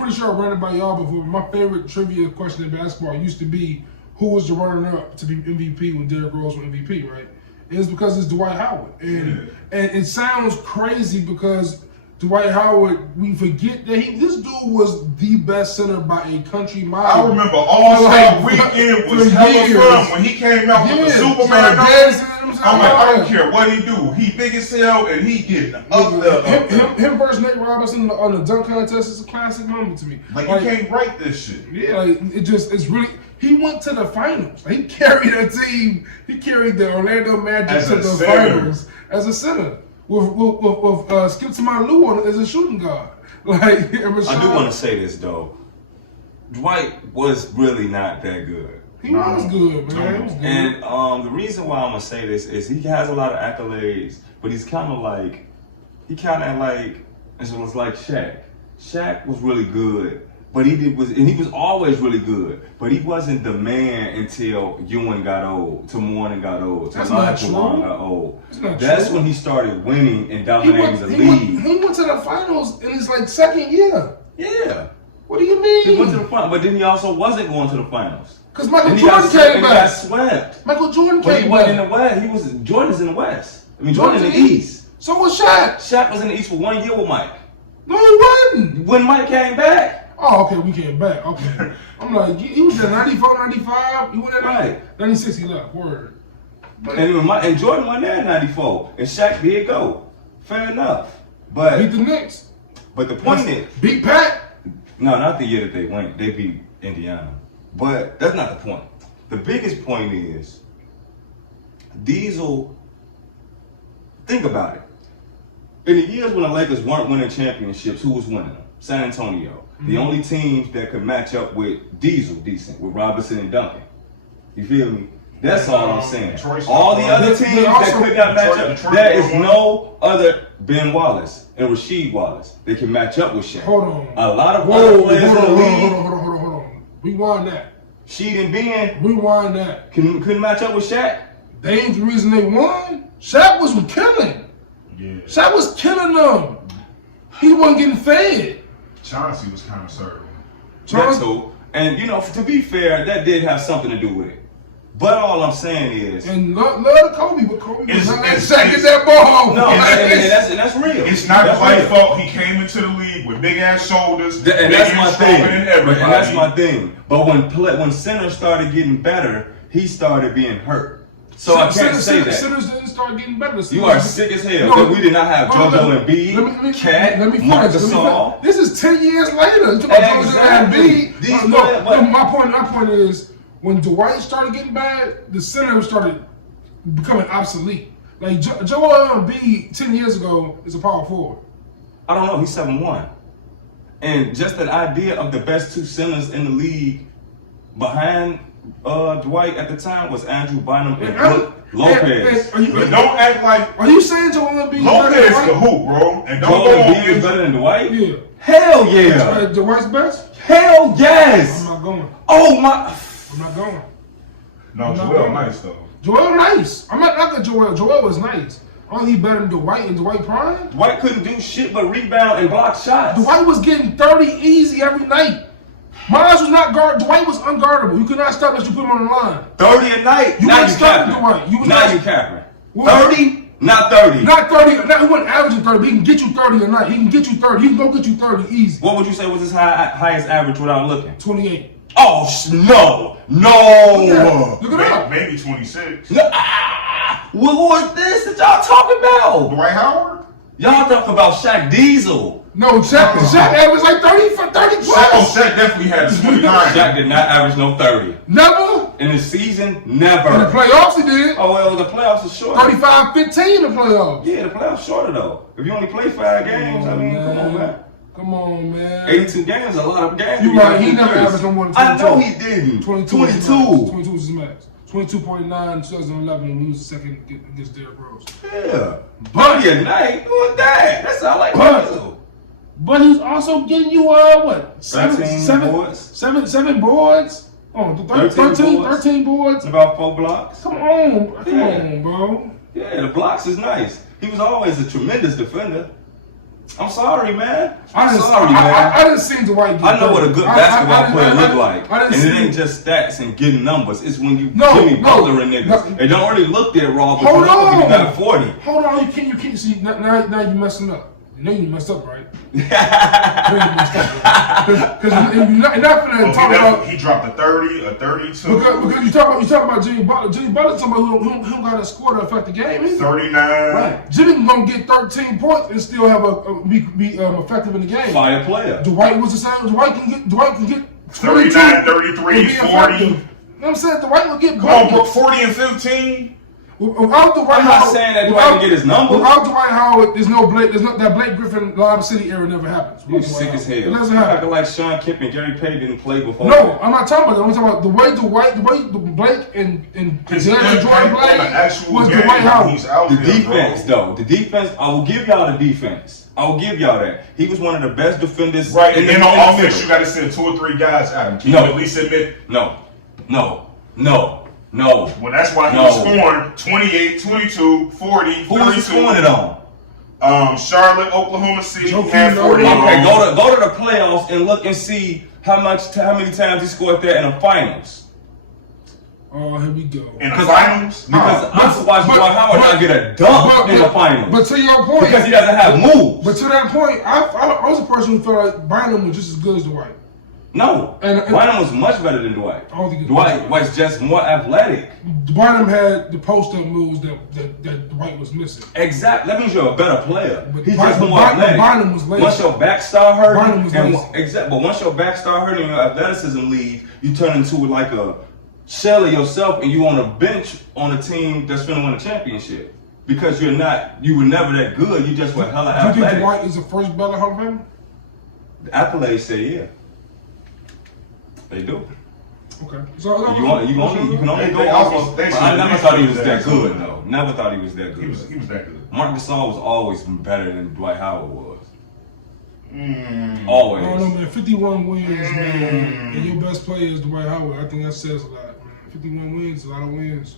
pretty sure I ran it by y'all before. My favorite trivia question in basketball used to be, who was the runner-up to be MVP when Derrick Rose was MVP, right? is because it's Dwight Howard. And it sounds crazy because Dwight Howard, we forget that this dude was the best center by a country mile. I remember All-Star Weekend was hella fun when he came out with the Superman. I'm like, I don't care what he do. He big as hell and he getting up there. Him versus Nate Robinson on the dunk contest is a classic moment to me. Like you can't write this shit. Yeah, like it's really. He went to the finals. He carried a team. He carried the Orlando Magic to the finals as a center. With Skip to my Lou on it as a shooting guard. Like I do want to say this though. Dwight was really not that good. He was good, man. And the reason why I'm gonna say this is he has a lot of accolades, but he's kind of like it was like Shaq. Shaq was really good. But he was always really good. But he wasn't the man until Ewing got old, till Mourning got old, till Olajuwon got old. That's when he started winning and dominating the league. He went to the finals in his second year. Yeah. What do you mean? He went to the finals, but then he also wasn't going to the finals. Because Michael Jordan came back. He got swept. Michael Jordan came back. But he wasn't in the West. Jordan's in the West. I mean, Jordan in the East. So was Shaq. Shaq was in the East for 1 year with Mike. No, he wasn't. When Mike came back. Oh, okay, we came back. Okay. I'm like, he was there 94, 95. He went there right. 96, he left. Word. And Jordan went there in 94. And Shaq did go. Fair enough. But beat the Knicks. But the point is. Beat Pat? No, not the year that they went. They beat Indiana. But that's not the point. The biggest point is Diesel, think about it. In the years when the Lakers weren't winning championships, who was winning them? San Antonio. Mm-hmm. The only teams that could match up with Diesel decent, with Robinson and Duncan. You feel me? That's all I'm saying. All the other teams that could not match up, there is no other Ben Wallace and Rasheed Wallace that can match up with Shaq. Hold on. A lot of other players in the league. Hold on. Rewind that. Sheed and Ben. Rewind that. Couldn't match up with Shaq. They ain't the reason they won. Shaq was killing. Yeah. Shaq was killing them. He wasn't getting fed. Chauncey was kind of serving. That too. And to be fair, that did have something to do with it. But all I'm saying is, and love to Kobe, but Kobe was not that Shaq get that ball. No, and that's real. It's not Dwight's fault. He came into the league with big ass shoulders, and that's my thing. And that's my thing. But when centers started getting better, he started being hurt. So I can't say that. Centers didn't start getting better. You are sick as hell that we did not have JoJo Embiid, Cat, Marc Gasol. This is 10 years later. Exactly. My point is, when Dwight started getting bad, the center started becoming obsolete. Like Joel Embiid 10 years ago is a power forward. I don't know. He's 7'1", and just that idea of the best two centers in the league behind Dwight at the time was Andrew Bynum and Lopez. Don't act like. Are you saying Joel Embiid Lopez the hoop, bro? And don't Joel Embiid is better than Dwight? Yeah. Hell yeah. Dwight's best? Hell yes. I'm not going. Oh my. I'm not going. No, Joel nice though. Joel nice. I'm not knocking Joel. Joel was nice. Only better than Dwight and Dwight prime. Dwight couldn't do shit but rebound and block shots. Dwight was getting 30 easy every night. Miles was not guard. Dwight was unguardable. You could not stop unless you put him on the line. 30 a night. You weren't stopping Dwight. Now you capping. 30, not 30. Not 30. Not, he wasn't averaging 30, but he can get you 30 a night. He can get you 30. He can go get you 30 easy. What would you say was his highest average without looking? 28. Oh no. Look it up. Maybe 26. What was this that y'all talking about? Dwight Howard? Y'all talking about Shaq Diesel. No, Shaq averaged like 30 plus. Shaq definitely had 29. Shaq did not average no 30. Never? In the season, never. In the playoffs he did. Oh, well, the playoffs are shorter. 35-15 in the playoffs. Yeah, the playoffs shorter though. If you only play 5 games, come on, man. Come on, man. 82 games, a lot of games. You right, he never averaged no more than 22. I know he didn't. 22 was his max. 22.9 in 2011 when he was second against Derrick Rose. Yeah. Buddy at night? Who was that? That sound like Diesel. But he's also getting you, what? 7 boards? 7 boards? Oh, 13 boards? About 4 blocks? Come on, bro. Yeah, the blocks is nice. He was always a tremendous defender. I'm sorry, man. I didn't see Dwight. I know what a good basketball player look like, and it ain't just stats and getting numbers. It's when you Jimmy Butler and niggas. It don't already look that raw, but you got 40. Hold on, you can't see. Now you messing up. You know you messed up, right? Because you're not gonna talk about. He dropped a 30, a 32. Because you talk about Jimmy Butler. Jimmy Butler talking about who got a score to affect the game. 39. Right. Jimmy gonna get 13 points and still have be effective in the game. Fire player. Dwight was the same. Dwight can get 39, 33, 40. You know what I'm saying? Dwight will get Come on, 40 and 15. Without Dwight I'm not saying that Dwight can get his numbers. Without Dwight Howard, that Blake Griffin Lob City era never happens. You sick as hell. It doesn't happen. Like Sean Kemp and Gary Payton didn't play before. No, I'm not talking about that. I'm talking about the way Blake and Jordan played was Dwight Howard. The defense, though. The defense, I will give y'all the defense. I will give y'all that. He was one of the best defenders. Right, and then on offense, you got to send 2 or 3 guys at him. Can you at least admit? No. Well, that's why he was scoring 28, 22, 40, 32. Who was he scoring it on? Charlotte, Oklahoma City had 40. Okay, go to the playoffs and look and see how many times he scored there in the finals. Oh, here we go. In the finals? Because I'm surprised Dwight Howard not get a dunk in the finals. But to your point, because he doesn't have moves. But to that point, I was a person who felt like Bynum was just as good as Dwight. No, Bynum was much better than Dwight. Dwight was just more athletic. Bynum had the post-up moves that Dwight was missing. Exactly. That means you're a better player. But He's just more athletic. Bynum was lazy. Once your back start hurting, Bynum was lazy. But once your back start hurting and your athleticism leaves, you turn into like a shell of yourself, and you on a bench on a team that's finna win a championship. Because you were never that good. You just were hella athletic. Do you think Dwight is the first ballot Hall of Famer? The accolades say yeah. They do. Okay. So you can only go off of. I never thought he was that good though. Never thought he was that good. He was that good. Marc Gasol was always better than Dwight Howard was. Always. I don't know, man. 51 wins, man, and your best player is Dwight Howard. I think that says a lot, man. 51 wins, a lot of wins.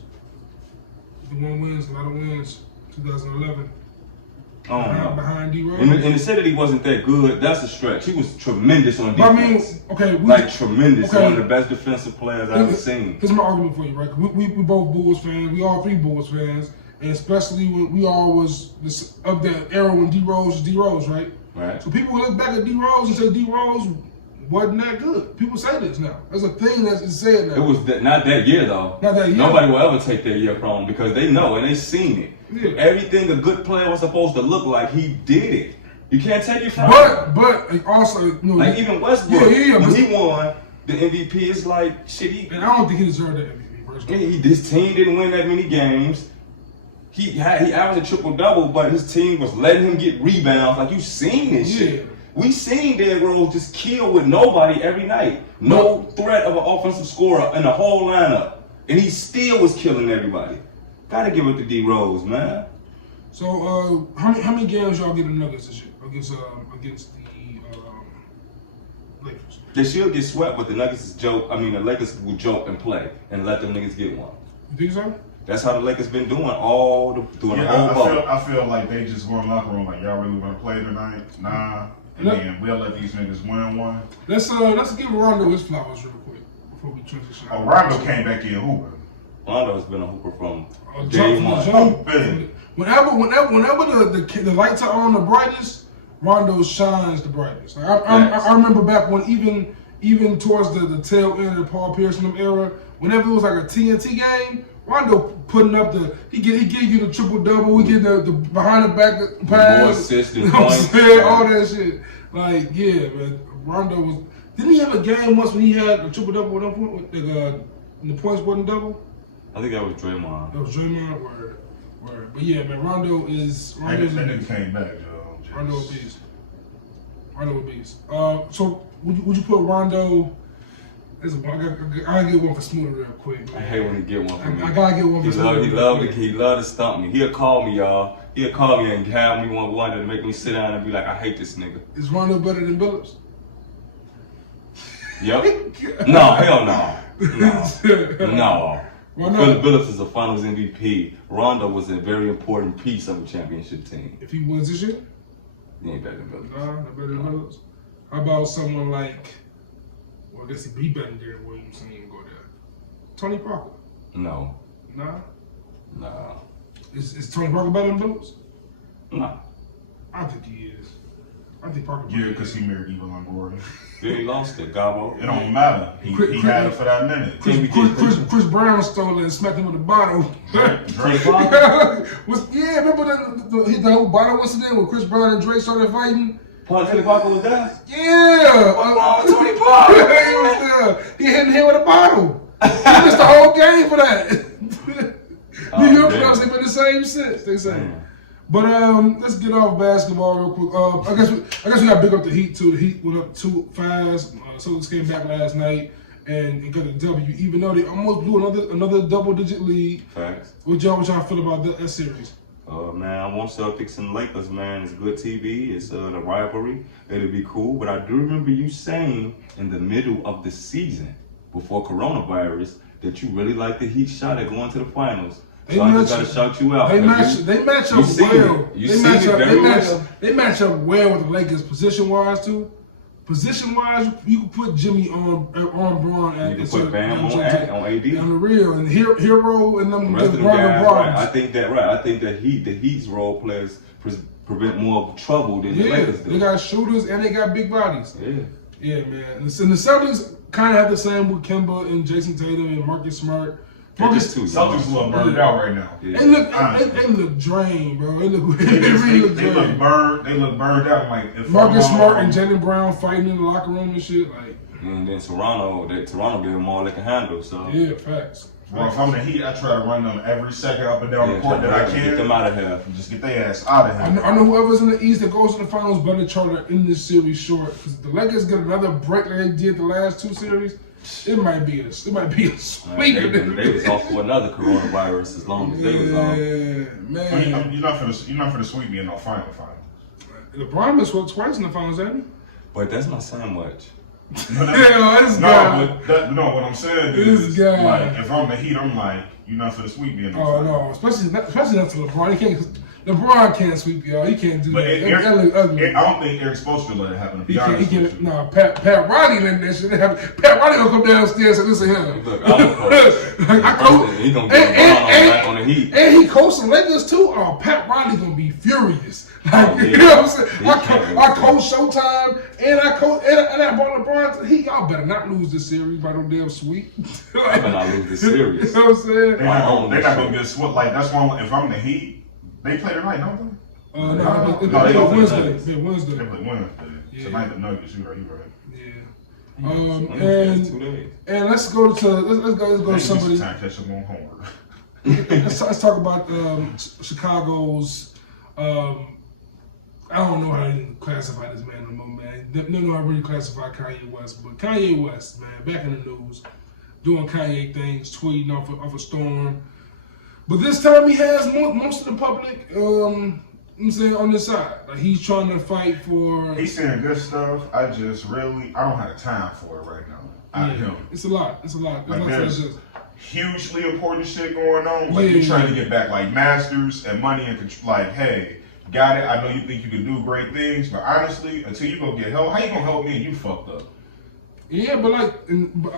51 wins, a lot of wins. 2011. Behind D Rose. And to say that he wasn't that good, that's a stretch. He was tremendous on defense. I mean, tremendous. Okay. One of the best defensive players I've ever seen. Here's my argument for you, right? We both Bulls fans. We all 3 Bulls fans, and especially when we all was of the era when D Rose was D Rose, right? Right. So people look back at D Rose and say D Rose wasn't that good. People say this now. There's a thing that's said now. It was not that year though. Not that year. Nobody will ever take that year from him because they know and they seen it. Yeah. Everything a good player was supposed to look like, he did it. You can't take it from him. But also, like even Westbrook, when he won the MVP, it's like shit. And I don't think he deserved that MVP. Personally, this team didn't win that many games. He averaged a triple-double, but his team was letting him get rebounds. Like, you seen this shit. We seen Derrick Rose just kill with nobody every night. No threat of an offensive scorer in the whole lineup. And he still was killing everybody. Gotta give it to D Rose, man. So, how many games y'all get the Nuggets this year against the Lakers? They should get swept, but the Nuggets is joke. I mean, the Lakers will joke and play and let them niggas get one. You think so? That's how the Lakers been doing all the whole bubble. I feel like they just go in the locker room like, y'all really want to play tonight? Nah. And then we'll let these niggas win one. Let's give Rondo his flowers real quick before we transition. Oh, Rondo came back in hooping. Rondo has been a hooper from day one. Whenever the lights are on the brightest, Rondo shines the brightest. Like I remember back when even towards the tail end of the Paul Pierce era, whenever it was like a TNT game, Rondo putting up he give you the triple double, we get the behind the back pass, more assists and points, all that shit. Like man, Rondo was. Didn't he have a game once when he had a triple double and the points wasn't double? I think that was Draymond. That was Draymond. Word. But yeah, man, Rondo is. That nigga came back, Joe. Rondo a beast. So would you put Rondo? I gotta get one for Smoothie real quick. Man. I hate when he get one for me. I gotta get one for Smoothie. He love to stump me. He'll call me, y'all. He'll call me and have me one to make me sit down and be like, I hate this nigga. Is Rondo better than Billups? Yep. No, hell no. No. Billups is a Finals MVP. Rondo was a very important piece of a championship team. If he wins this year? He ain't better than Billi. Nah, not better than Billups. How about someone like, well, I guess he'd be better than Derek Williams, so he ain't go there. Tony Parker. No. Nah. Nah. Is Tony Parker better than Billups? Nah. I think he is. I think Parker. Yeah, because he married Eva Longoria. Billi lost it, Gabo. It don't matter. He had it for that minute. Chris Brown stole it and smacked him with a bottle. Drake remember the whole bottle incident when Chris Brown and Drake started fighting? Tony Parker was there? Yeah. Tony Parker? He was there. He hit him with a bottle. He missed the whole game for that. New York Knicks have been the same since, they say. But let's get off basketball real quick. I guess we got to big up the Heat too. The Heat went up too fast. Celtics came back last night and got a W, even though they almost blew another double-digit lead. Facts. What y'all feel about that series? Man, I want Celtics and Lakers, man. It's good TV. It's the rivalry. It'll be cool. But I do remember you saying in the middle of the season, before coronavirus, that you really like the Heat shot at going to the finals. So I just gotta shout you out. They match up well. They match up well with the Lakers position-wise too. Position-wise, you can put Jimmy on Braun and you can put Bam on AD. On the real and Hero and them the rest of the guys, right. I think that the Heat's role players prevent more trouble than the Lakers do. They got shooters and they got big bodies. Yeah, man. And the Celtics kind of have the same with Kemba and Jason Tatum and Marcus Smart. Celtics a little burned out right now. Yeah. They look drained, bro. They look burned. They look burned out. Like if Marcus Smart and Jaylen Brown fighting in the locker room and shit. Like, and then Toronto gave them all they can handle. So yeah, facts. Well, if I'm the Heat, I try to run them every second up and down the court that I can. Get them out of here. Just get their ass out of here. I know whoever's in the East that goes to the finals better try to end this series short. Because the Lakers get another break like they did the last two series. It might be a sweep. They was off for another coronavirus as long as they was off. Man, you're not finna sweep me in no final. LeBron was swept twice in the finals, ain't he? But that's not saying much. What I'm saying is, like, if I'm the Heat, I'm like, you're not finna sweep me in no final. No, especially not to LeBron. LeBron can't sweep y'all. He can't do that. That look ugly. I don't think Eric Spoelstra let it happen. To be honest with you. No, Pat Riley let that shit happen. Pat Riley gonna come downstairs and listen to him. Look, I coach. He gonna get back on the Heat. And he coached the Lakers too. Oh, Pat Riley gonna be furious. Like, you know what I'm saying? I coach Showtime and I brought LeBron. Y'all better not lose this series by no damn sweep. I better not lose this series. You know what I'm saying? They're not gonna get swept. Like that's why if I'm the Heat. They play tonight, don't they? No, they play Wednesday. They play Wednesday. Yeah. Tonight the Nuggets. You right. Yeah. And let's go to somebody. Time to catch them on homework. Let's talk about Chicago's. I don't know how to classify this man no more, man. Don't know how to really classify Kanye West, but Kanye West, man, back in the news, doing Kanye things, tweeting off a storm. But this time he has most of the public, I'm saying, on his side. Like, he's trying to fight for... He's saying good stuff. I don't have time for it right now. It's a lot. Like, there's hugely important shit going on. Like, he's trying to get back, like, masters and money and control. Like, hey, got it. I know you think you can do great things, but honestly, until you go get help, how you gonna help me and you fucked up? Yeah, but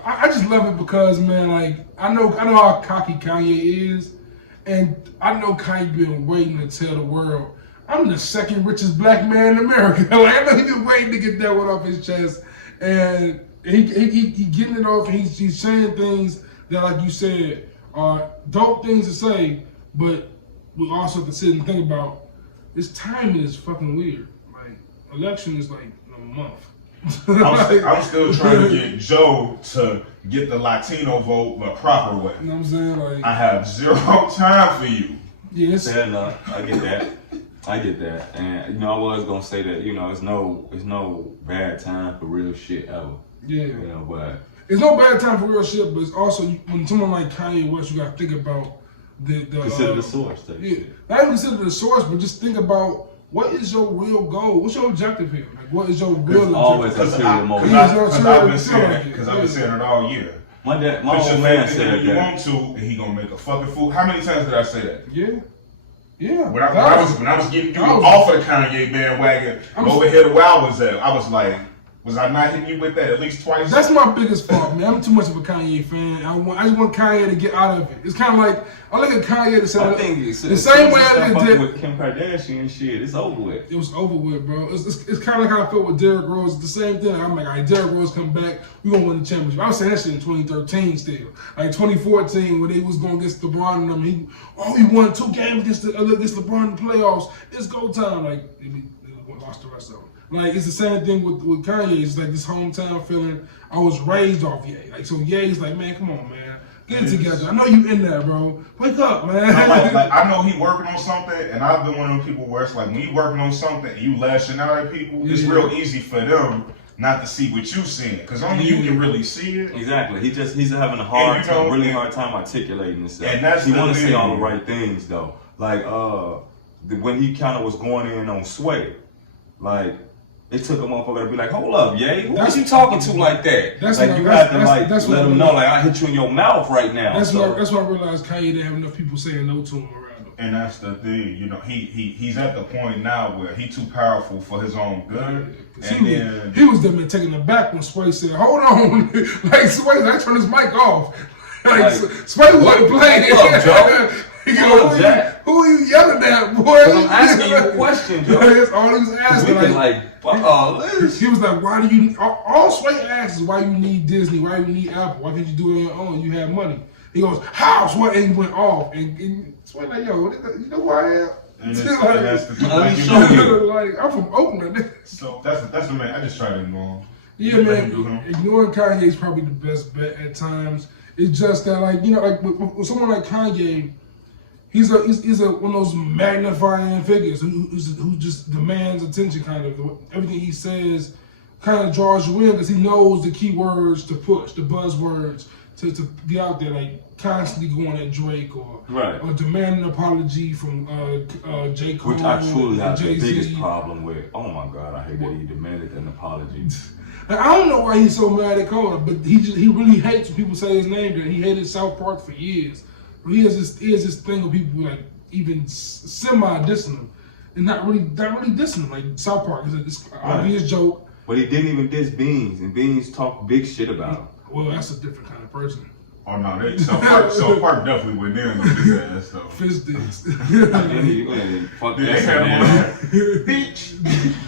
I just love it because, man, like, I know how cocky Kanye is. And I know Kanye been waiting to tell the world, I'm the second richest black man in America. Like, I know he been waiting to get that one off his chest. And he getting it off, and he's saying things that, like you said, are dope things to say, but we also have to sit and think about, this timing is fucking weird. Like, election is like a month. I'm still trying to get Joe to get the Latino vote the proper way. You know what I'm saying? Like, I have zero time for you. Yes. Fair enough. I get that. And I was gonna say that, it's no bad time for real shit ever. Yeah. But it's no bad time for real shit, but it's also when someone like Kanye West, you gotta think about the consider the source. Yeah. Not even consider the source, but just think about, what is your real goal? What's your objective here? Like, what is your real objective? Because I've been saying it all year. My old man said that. You want to, and he gonna make a fucking fool. How many times did I say that? Yeah. Yeah. When I was getting you off of the Kanye bandwagon, over here to where I was at, I was like, was I not hitting you with that at least twice? That's my biggest fault, man. I'm too much of a Kanye fan. I just want Kanye to get out of it. It's kind of like I look at Kanye the same way I did with Kim Kardashian and shit. It's over with. It was over with, bro. It's kind of like how I felt with Derrick Rose. It's the same thing. I'm like, all right, Derrick Rose come back, we gonna win the championship. I was saying that shit in 2013 still, like 2014 when they was going against LeBron and them. He won 2 games against LeBron in the playoffs. It's go time. Like they lost the rest of them. Like, it's the same thing with Kanye. It's like this hometown feeling. I was raised off Ye. Like, so Ye's like, man, come on, man. Get it together. I know you in there, bro. Wake up, man. I know he working on something, and I've been one of those people where it's like, when you working on something and you lashing out at people, it's real easy for them not to see what you seeing. Because only you can really see it. Exactly. He's having a hard time articulating himself. And that's he want to say all the right things, though. Like, when he kind of was going in on Sway, like, it took a motherfucker to be like, hold up, Ye, who was you talking to like that? Like, you have to let him know, like, I hit you in your mouth right now. That's why I realized Kanye didn't have enough people saying no to him around him. And that's the thing, you know, he's at the point now where he's too powerful for his own good. And he was them taking it back when Sway said, hold on. Like, Sway, I turned his mic off. Like Sway wasn't playing. What's up, Joe? Who are you yelling at, boy? I'm asking you a question, Joe. That's all he was asking. We fuck all this. He was like, why do you, all Sway asks is why you need Disney, why you need Apple, why can't you do it on your own? You have money. He goes, how? Sway, and he went off. And Sway like, yo, you know who I am? And that's the let me show you. Like, I'm from Oakland. So that's the man. I just try to ignore him. Yeah, man. Ignoring Kanye is probably the best bet at times. It's just that, like, you know, like with someone like Kanye, he's one of those magnifying figures who just demands attention. Kind of everything he says kind of draws you in because he knows the keywords to push, the buzzwords to get out there, like constantly going at Drake or demanding an apology from J. Cole. Which I truly have the Jay-Z. biggest problem with. Oh my God, I hate that he demanded an apology. Like, I don't know why he's so mad at Cole, but he really hates when people say his name. He hated South Park for years. But he has this thing of people like even semi-dissing him and not really dissing him. Like South Park is this obvious joke. But he didn't even diss Beans, and Beans talked big shit about him. Well, that's a different kind of person. Oh no, South Park definitely went in on his ass though. Fist dicks. Fuck They that had one. Bitch,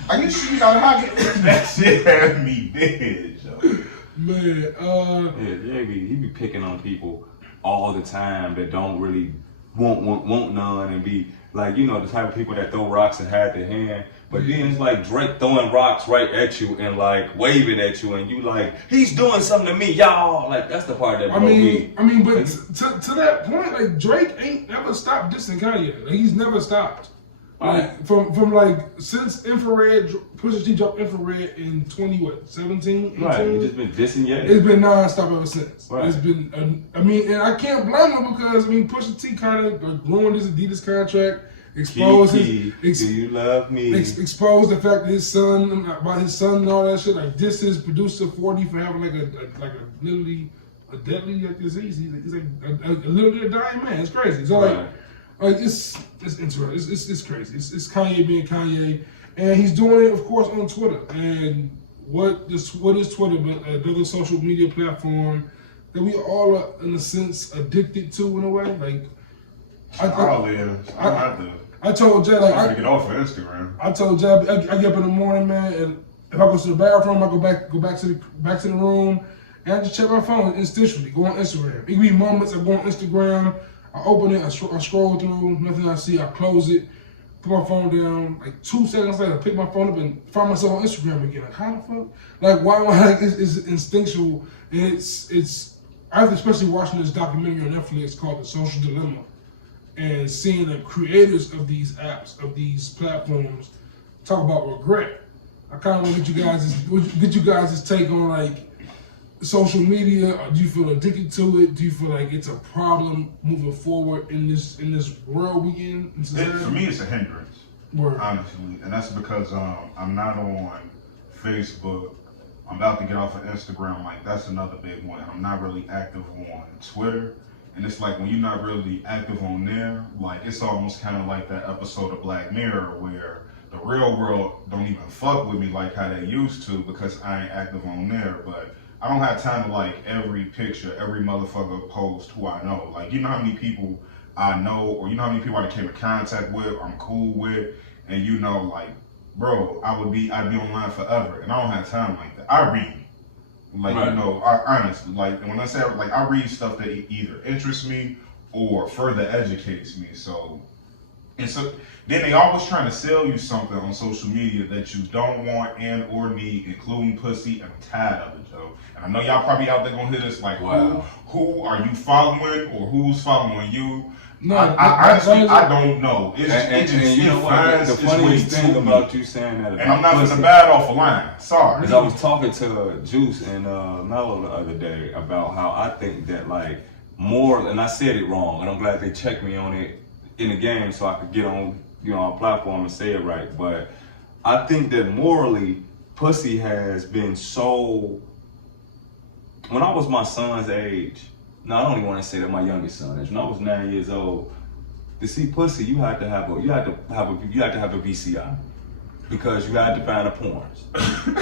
are you sure you know how to get that shit had me dead, yo. Man, he be picking on people all the time that don't really want none and be like, you know, the type of people that throw rocks and hide their hand. But then it's like Drake throwing rocks right at you and like waving at you, and you like, he's doing something to me, y'all. Like, that's the part that I mean, but to that point, like Drake ain't never stopped dissing Kanye. Like, he's never stopped. Like from like since Infrared, Pusha T dropped Infrared in 2017. Right, he's just been dissing Ye. It's been nonstop ever since. Right. It's been, and I can't blame him because Pusha T kind of ruined his Adidas contract. Exposed do you love me? Exposed the fact that his son and all that shit. Like, this is producer 40 for having like a literally a deadly disease. He's like a literally a dying man. It's crazy. So like it's interesting. It's crazy. It's Kanye being Kanye, and he's doing it, of course, on Twitter. And what is Twitter but another social media platform that we all are, in a sense, addicted to in a way. Like, I told Jay, like, I get off of Instagram. I told Jay, I get up in the morning, man, and if I go to the bathroom, I go back to the room, and I just check my phone instinctually. Go on Instagram. It can be moments I go on Instagram, I open it, I scroll through, nothing I see, I close it, put my phone down. Like 2 seconds later, I pick my phone up and find myself on Instagram again. Like, how the fuck? Like, why am I like it's instinctual? And it's I've especially watching this documentary on Netflix called The Social Dilemma. And seeing the creators of these apps, of these platforms, talk about regret. I kind of want to get you guys' take on like social media. Do you feel addicted to it? Do you feel like it's a problem moving forward in this world we in? For me, it's a hindrance, honestly, and that's because I'm not on Facebook. I'm about to get off of Instagram. Like, that's another big one. I'm not really active on Twitter. And it's like when you're not really active on there, like it's almost kind of like that episode of Black Mirror where the real world don't even fuck with me like how they used to because I ain't active on there. But I don't have time to like every picture, every motherfucker post who I know. Like, you know how many people I know, or you know how many people I came in contact with, or I'm cool with, and you know, like, bro, I'd be online forever, and I don't have time like that. I read. Like, right. You know, honestly, like, when I say, like, I read stuff that either interests me or further educates me. So, and so, then they always trying to sell you something on social media that you don't want and or need, including pussy, and I'm tired of it, Joe. And I know y'all probably out there gonna hit us like, wow. who are you following or who's following you? No, I honestly, I don't know. And you know what? The funniest thing about you saying that, and I'm not gonna bad off a line. Sorry. Because I was talking to Juice and Mello the other day about how I think that like more, and I said it wrong, and I'm glad they checked me on it in the game so I could get on, you know, our platform and say it right. But I think that morally, pussy has been so. When I was my son's age. No, I don't even want to say that my youngest son is. When I was 9 years old, to see pussy, you had to have a VCI because you had to find a porns,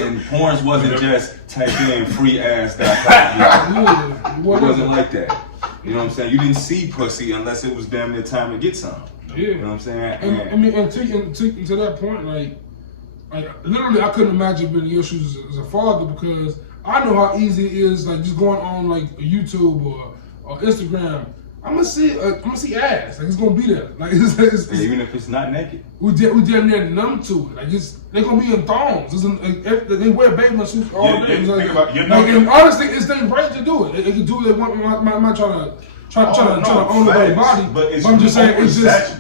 and porns wasn't just type in freeass.com. It wasn't like that. You know what I'm saying? You didn't see pussy unless it was damn near time to get some. Yeah. You know what I'm saying? And I mean, and to that point, like literally, I couldn't imagine being in your shoes as a father because I know how easy it is, like just going on like YouTube or Instagram. I'm gonna see ass, like it's gonna be there, like it's even if it's not naked. We damn near numb to it, like they're gonna be in thongs. They wear bathing suits all day. And honestly, it's their right to do it. They can do it. They might try to own their body. But I'm just saying,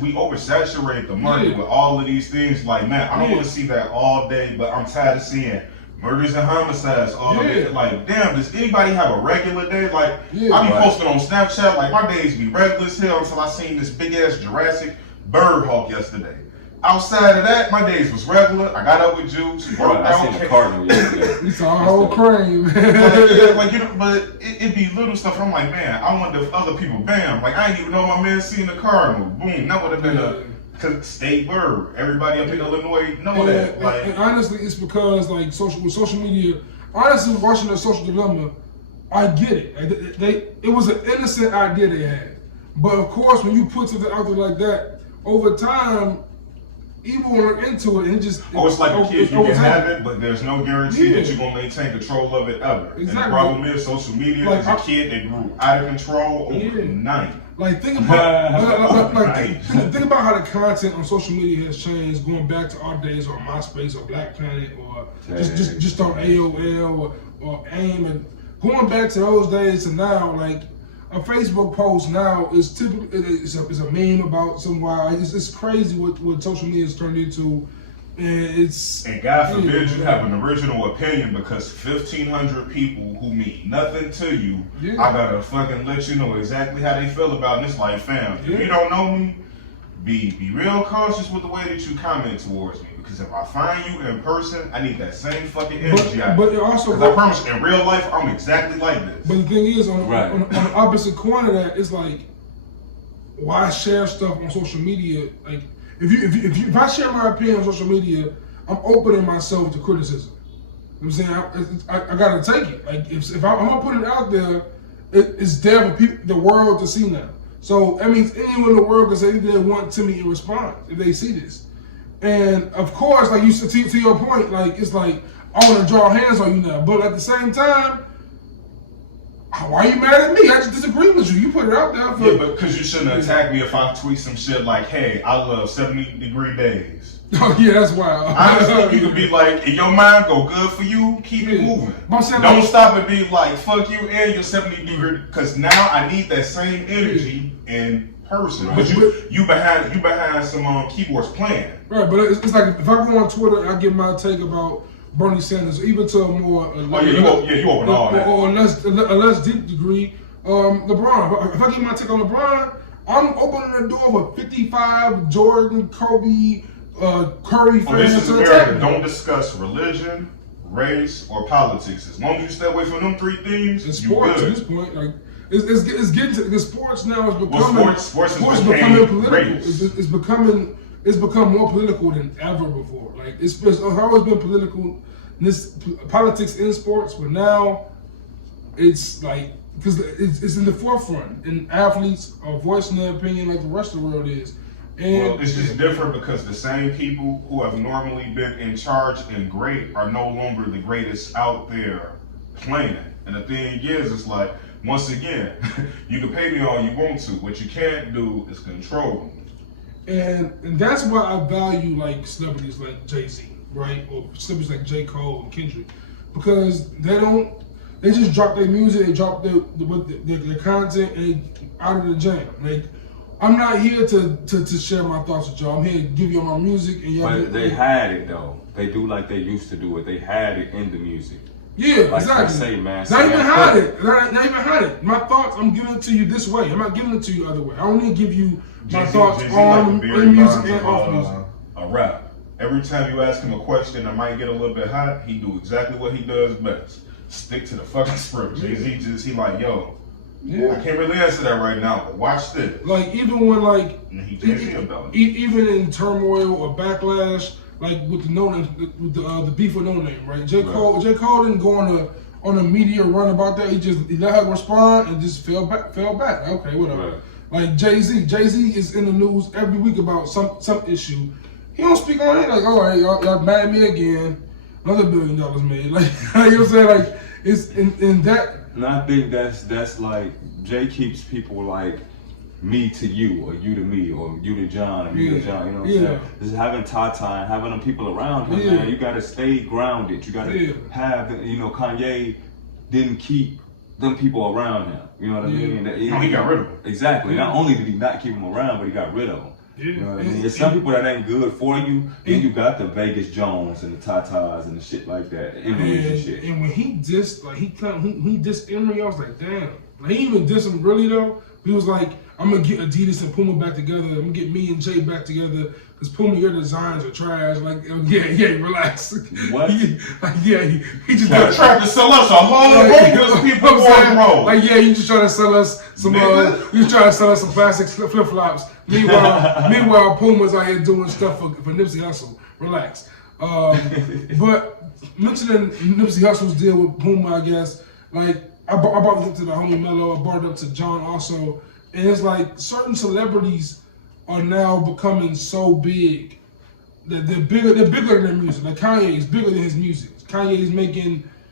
we oversaturate the market with all of these things. Like, man, I don't want to see that all day, but I'm tired of seeing murders and homicides all day. Like, damn, does anybody have a regular day? Like, I be posting on Snapchat, like, my days be regular as hell until I seen this big ass Jurassic bird hawk yesterday. Outside of that, my days was regular. I got up with Juice, worked out. I seen a cardinal yesterday. You saw a whole crane, man. Like, you know, but it be little stuff. I'm like, man, I wonder if other people, bam, like, I didn't even know my man seen a cardinal. Boom, that would have been a state bird. Everybody up in Illinois know that. Like, and honestly, it's because like social media. Honestly, watching the Social Dilemma, I get it. It was an innocent idea they had, but of course, when you put something out there like that, over time, evil went into it, and it's like a kid. You can have it, but there's no guarantee that you're gonna maintain control of it ever. Exactly. And the problem is, social media is a kid that grew out of control overnight. Like think about think about how the content on social media has changed, going back to our days on MySpace or Black Planet or just on AOL or AIM, and going back to those days to now, like a Facebook post now is typically it's a meme about somebody. It's crazy what social media has turned into. And God forbid you have an original opinion because 1,500 people who mean nothing to you, I gotta fucking let you know exactly how they feel about it. And it's like, fam, if you don't know me, be real cautious with the way that you comment towards me. Because if I find you in person, I need that same fucking energy. But it also, because I promise, in real life, I'm exactly like this. But the thing is, on the opposite corner of that, it's like, why share stuff on social media? Like, if I share my opinion on social media, I'm opening myself to criticism. You know what I'm saying? I gotta take it. Like if I'm gonna put it out there, it's there for people, the world to see now. So that means anyone in the world can say anything they want to me in response if they see this. And of course, like you said, to your point, like it's like I want to draw hands on you now, but at the same time, why are you mad at me? I just disagree with you. You put it out there for... Yeah, but because you shouldn't attack me if I tweet some shit like, hey, I love 70-degree days. Oh, yeah, that's wild. Honestly, you could be like, in your mind, go good for you, keep it moving. Don't stop and be like, fuck you and your 70-degree, because now I need that same energy in person. But you behind some keyboards playing. Right, but it's like, if I go on Twitter and I give my take about Bernie Sanders, even to a more you open all that, or a less deep degree. LeBron. If I give my take on LeBron, I'm opening the door of a 55 Jordan, Kobe, Curry fans. This is America. Don't discuss religion, race, or politics. As long as you stay away from them three things, it's sports at this point. Like it's getting to the sports now is becoming sports is becoming political. It's become more political than ever before. Like it's always been political. Politics in sports, but now it's like because it's in the forefront, and athletes are voicing their opinion like the rest of the world is. And it's just different because the same people who have normally been in charge and great are no longer the greatest out there playing. And the thing is, it's like, once again, you can pay me all you want to. What you can't do is control me. And that's why I value like celebrities like Jay-Z, right? Or celebrities like J. Cole and Kendrick. Because they just drop their music, they drop their content and out of the jam. Like, I'm not here to share my thoughts with y'all. I'm here to give you my music and y'all. But they had it though. They do like they used to do it. They had it in the music. Yeah, like exactly. I say, man. Not even hide it. Not even hide it. My thoughts, I'm giving it to you this way. I'm not giving it to you the other way. I only give you my thoughts on music and off music. A rap. Every time you ask him a question that might get a little bit hot, he do exactly what he does best. Stick to the fucking script. Jay-Z he like, yo, I can't really answer that right now, but watch this. Like even when like even in turmoil or backlash, like with the beef with No Name, right? J. Cole didn't go on a media run about that. He let her respond and just fell back. Okay, whatever. Right. Like Jay-Z is in the news every week about some issue. He don't speak on it. Like, all right, y'all mad at me again. Another $1 billion made. Like, you know what I'm saying? Like, it's in that. And I think that's like Jay keeps people like me to you, or you to me, or you to John, or me to John. You know what I'm saying? Just having Tata and having them people around him, man. You gotta stay grounded. You gotta have, Kanye didn't keep them people around him. You know what I mean? He got rid of them. Exactly. Not only did he not keep them around, but he got rid of them. You know what I mean? It's some people that ain't good for you. Then you got the Vegas Jones and the Tatas and the shit like that, Emery's and shit. And when he dissed, like he dissed Emery, I was like, damn. Like he even dissed him really though. He was like, I'm gonna get Adidas and Puma back together. I'm gonna get me and Jay back together because Puma, your designs are trash. Like, relax. What? He just tried to sell us a whole bunch of people roll. Like, you just trying to sell us some. You trying to sell us some plastic flip flops. Meanwhile, Puma's out here doing stuff for Nipsey Hussle. Relax. But mentioning Nipsey Hussle's deal with Puma, I guess, like I brought it up to the homie Mello, I brought it up to John also, and it's like certain celebrities are now becoming so big that they're bigger than their music. Like Kanye is bigger than his music. Kanye is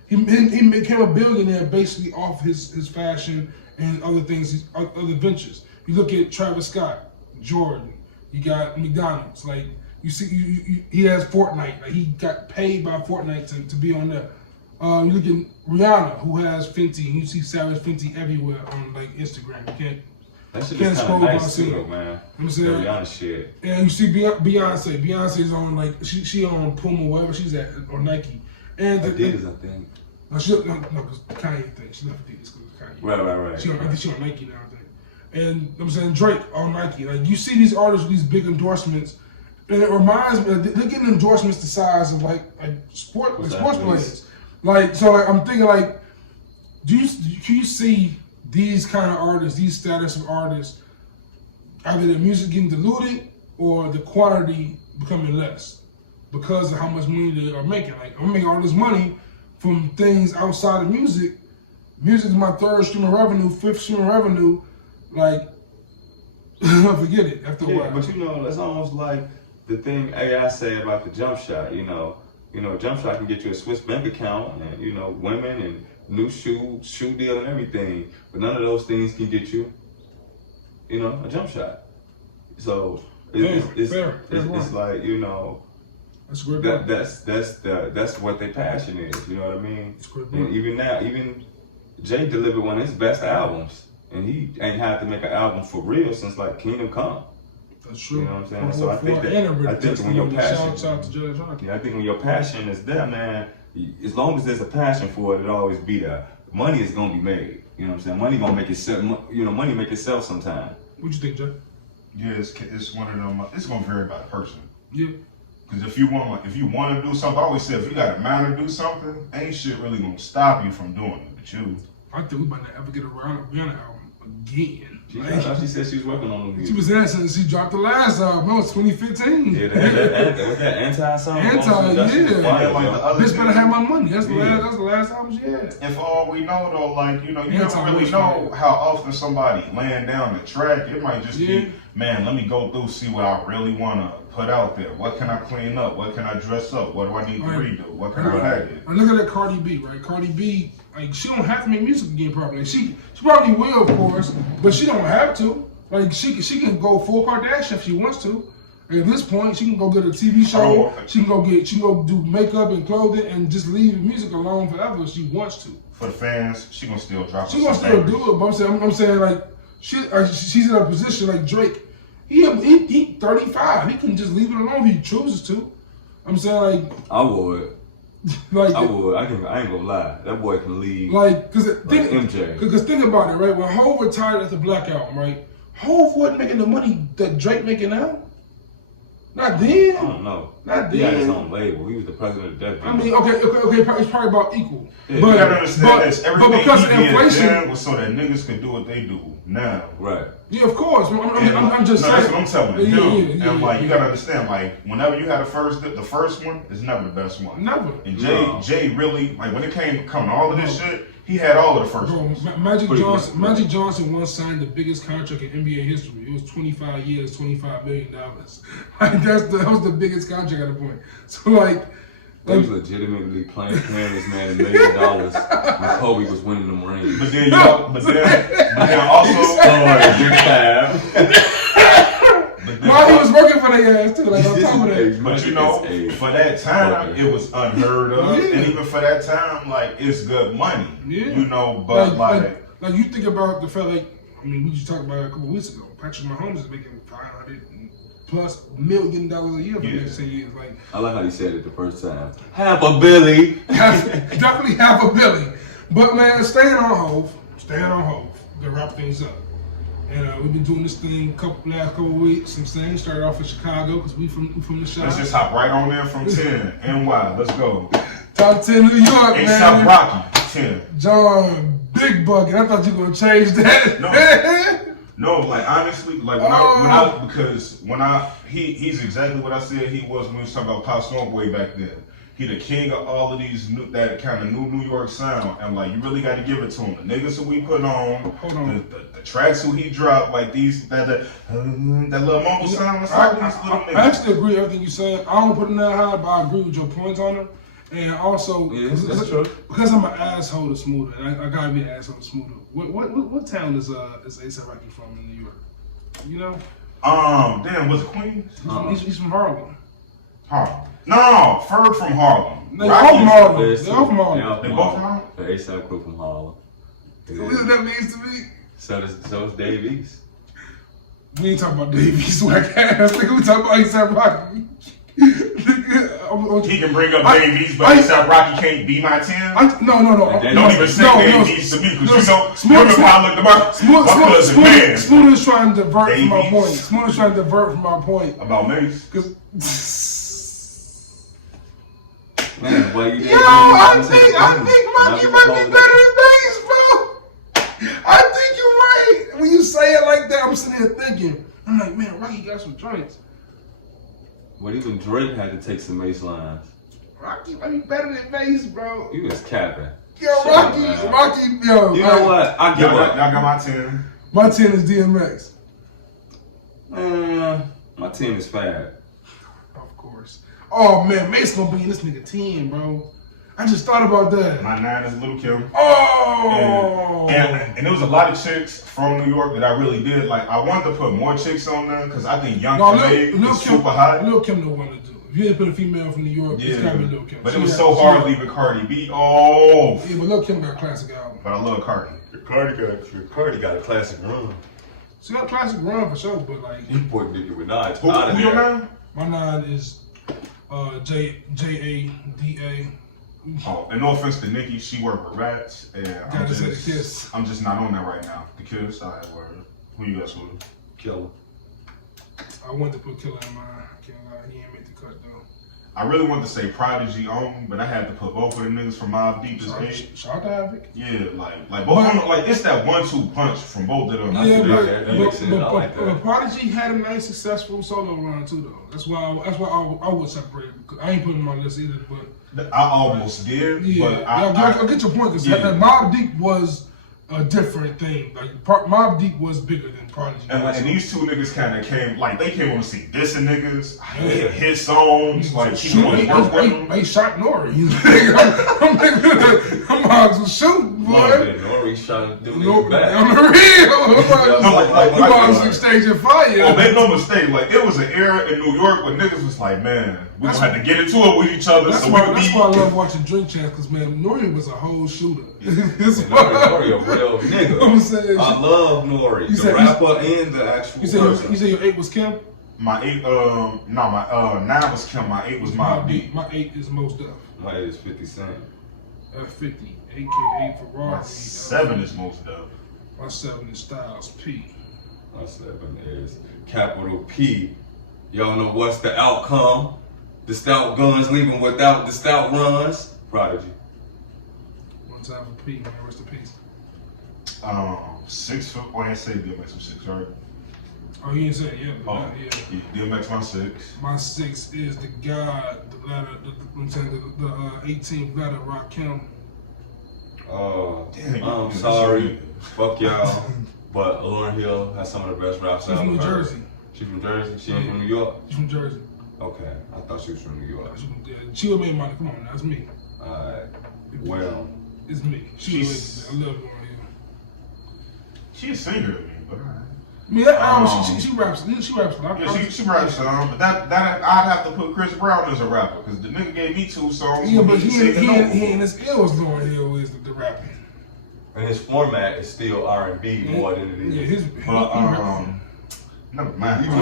he became a billionaire basically off his fashion and other things, other ventures. You look at Travis Scott, Jordan, you got McDonald's, like you see he has Fortnite, like he got paid by Fortnite to be on there. You look at Rihanna, who has Fenty, and you see Savage Fenty everywhere on like Instagram. That shit is kind of nice too, man. Rihanna shit. And you see Beyonce. Beyonce's on like she on Puma, wherever she's at, or Nike. And Adidas, I think. No, because Kanye thing. She left Adidas because of Kanye. Right. I think she on Nike now, I think. And I'm saying Drake on Nike. Like you see these artists with these big endorsements, and it reminds me they're getting endorsements the size of like sports players. Like so, like I'm thinking like, can you see these kind of artists, these status of artists, either their music getting diluted or the quantity becoming less because of how much money they are making? Like I'm making all this money from things outside of music. Music is my third stream of revenue, fifth stream of revenue. Like, forget it after a while. But it's almost like the thing AI say about the jump shot. Jump shot can get you a Swiss bank account and women and new shoe deal and everything. But none of those things can get you, a jump shot. So it's like That's a great point. That's what their passion is. You know what I mean? That's a great point. And even Jay delivered one of his best albums, and he ain't had to make an album for real since like Kingdom Come. That's true. You know what I'm saying? So I think when your passion, I think when your passion is there, man, as long as there's a passion for it, it'll always be there. Money is gonna be made. You know what I'm saying? Money gonna make itself. Money make itself sometime. What you think, Jay? Yeah, it's one of them. It's gonna vary by person. Yeah. Because if you want to do something, I always say if you got a mind to do something, ain't shit really gonna stop you from doing it. But you, I think we might not ever get a Rihanna album. again. She said she was working on the She was there since she dropped the last album. It was 2015. Yeah, that anti-song. Anti, yeah. Like Bitch better have my money. That's the last album she had. And for all we know, though, like, you don't really know how often somebody laying down the track. It might just be, man, let me go through, see what I really want to put out there. What can I clean up? What can I dress up? What do I need to redo? What can I package? And look at that Cardi B, right? Cardi B, like, she don't have to make music again probably. She probably will, of course, but she don't have to. Like, she can go full Kardashian if she wants to. At this point, she can go get a TV show. She can go do makeup and clothing and just leave music alone forever if she wants to. For the fans, she gonna still drop. She gonna still do it, but I'm saying like she's in a position like Drake. He 35. He can just leave it alone if he chooses to. I'm saying like I would. Like I would. I ain't gonna lie. That boy can leave. Like MJ. Because think about it, right? When Hov retired at the Black Album, right? Hov wasn't making the money that Drake making now. Not then. I don't know. Not then. He had his own label. He was the president of Def Jam. I mean, okay, it's probably about equal. Yeah, but you gotta understand this. Everything because of he did inflation then was so that niggas could do what they do now. Right. Yeah, of course. I'm just saying. That's what I'm telling you. Yeah, and like you gotta understand, like whenever you had the first one is never the best one. Never. And Jay really, like when it came to all of this shit, he had all of the first ones. Magic Johnson once signed the biggest contract in NBA history. It was 25 years, $25 million. Like that was the biggest contract at the point. So like. They was legitimately paying this man $1 million when Kobe was winning them rings. But then also while he was working for their ass too, like on top of that. But for that time, it was unheard of, and even for that time, like it's good money. Yeah. But like you think about the fact, like we just talked about it a couple weeks ago. Patrick Mahomes is making $500+ million a year for the next 10 years. Like I like how you said it the first time. Half a Billy. Definitely half a Billy. But man, staying on Hov to wrap things up. And we've been doing this thing last couple weeks. I'm saying started off in Chicago because we from the shop. Let's just hop right on there from 10. NY, let's go. Top 10 New York, man. South Rocky, 10. John Big Bucket. I thought you were gonna change that. No, like honestly, like he's exactly what I said he was when we was talking about Pop Smoke way back then. He the king of all of these that kind of new York sound, and like you really got to give it to him. The niggas who we put on, the tracks who he dropped, like that little mumble sound. I actually agree with everything you said. I don't put him that high, but I agree with your points on it. And also, because I'm an asshole to Smoother, and I gotta be an asshole to Smoother. What town is A$AP Rocky from in New York? You know? Damn, was it Queens? He's from Harlem. Harlem. No, Ferg from Harlem. They're all from Harlem. They're all from Harlem. They both from Harlem? The A$AP crew from Harlem. What does that mean to me? So is Dave East. We ain't talking about Dave East, whack ass. Nigga, we talking about A$AP Rocky. He can bring up Dave East, but A$AP Rocky can't be my 10? No. Don't even say Dave East to me, because you remember how I looked at my cousin, man. Smooth is trying to divert from my point. Smooth is trying to divert from my point. About Mace? Man, I think Rocky might be better than Mace, bro. I think you're right. When you say it like that, I'm sitting here thinking, I'm like, man, Rocky got some joints. But even Drake had to take some Mace lines. Rocky might be better than Mace, bro. He was capping. Yo, Rocky, yo. You know what? I give up. Y'all got my 10. My 10 is DMX. My 10 is Fab. Of course. Oh, man, Mace gonna be in this nigga 10, bro. I just thought about that. My 9 is Lil' Kim. Oh! And there was a lot of chicks from New York that I really did. Like, I wanted to put more chicks on there because I think Young Kim is super hot. Lil' Kim know what to do. If you didn't put a female from New York, it's gotta be Lil' Kim. But it was so hard leaving Cardi B off. Yeah, but Lil' Kim got a classic album. But I love Cardi. Cardi got a classic run. She got a classic run for sure, but like... You put Nicki Minaj who your 9? My 9 is J-A-D-A. Oh, and no offense to Nicki, she worked with rats, and I'm just not on that right now. The Kiss, I had word. Who you guys with? Killer. I wanted to put Killer in mine. I can't lie, he ain't make the cut though. I really wanted to say Prodigy only, but I had to put both of them niggas from Mobb Deep as 8. Shout out to Havoc. Yeah, like both of them, like it's that 1-2 punch from both of them. Yeah, but Prodigy had a nice, successful solo run too, though. That's why I would separate it. I ain't putting him on my list either, but I almost did. Yeah, but I get your point because Mobb Deep was a different thing. Like Mobb Deep was bigger than Prodigy. And these two niggas kind of came, like they came on to see dissing niggas, hit songs, like he wanted to work with them. They shot Nori. I'm about to shoot, boy. Nori shot dude back. On the real. You about to stage of fire. Oh, make no mistake, like it was an era in New York where niggas was like, man, we gonna have to get into it with each other. That's why I love watching Drink Champs, because man, Nori was a whole shooter. Nori a real nigga. I'm saying, I love Nori, the rapper and the actual person. You said your 8 was Kim? My 8, no, my 9 was Kim. My 8 was Mobb Deep. My 8 is Mos Def. My 8 is 50 Cent. 50, aka Ferrari. My 7 is Mos Def. My 7 is Styles P. My 7 is capital P. Y'all know what's the outcome? The stout guns leaving without the stout runs. Prodigy. One time for P, man. Rest in peace. 6 foot. Oh, I say DMX was 6, right? Oh, you didn't say it, yeah. Oh, yeah. DMX my 6. My 6 is the God, the ladder, the 18th ladder, Rakim. I'm sorry. Fuck y'all. But Lauryn Hill has some of the best raps I've ever heard. She's from Jersey. She's from Jersey? She ain't from New York? She's from Jersey. Okay, I thought she was from New York. She would make money. Come on, that's me. Alright. Well. It's me. I love Lauryn Hill. She's a singer to me, but she raps. She raps. Yeah, she raps some, but that I'd have to put Chris Brown as a rapper because the nigga gave me 2 songs. Yeah, but he ain't as ill as Lauryn Hill is the rapping. And his format is still R&B more than it is. Never mind. Even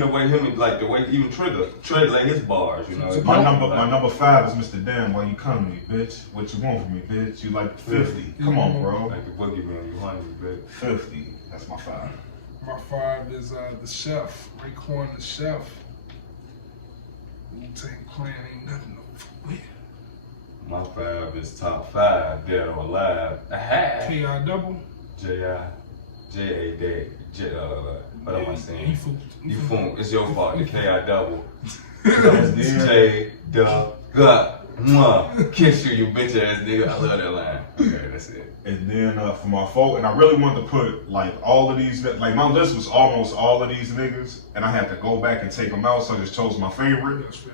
the way even Tread like his bars, you know. My number 5 is Mr. Damn. Why you come to me, bitch? What you want from me, bitch? You like 50? Come on, bro. Like the boogeyman, you hungry, bitch. 50. That's my 5. My 5 is the Chef, Raekwon the Chef. Wu-Tang Clan ain't nothing no. My 5 is top 5, dead or alive. K.I. Double. J.A. What am I saying? You fool. It's your fault. The K.I. double. J. Kiss you bitch ass nigga. I love that line. Okay, that's it. And then for my 4, and I really wanted to put like all of these, like my list was almost all of these niggas, and I had to go back and take them out, so I just chose my favorite. That's fair.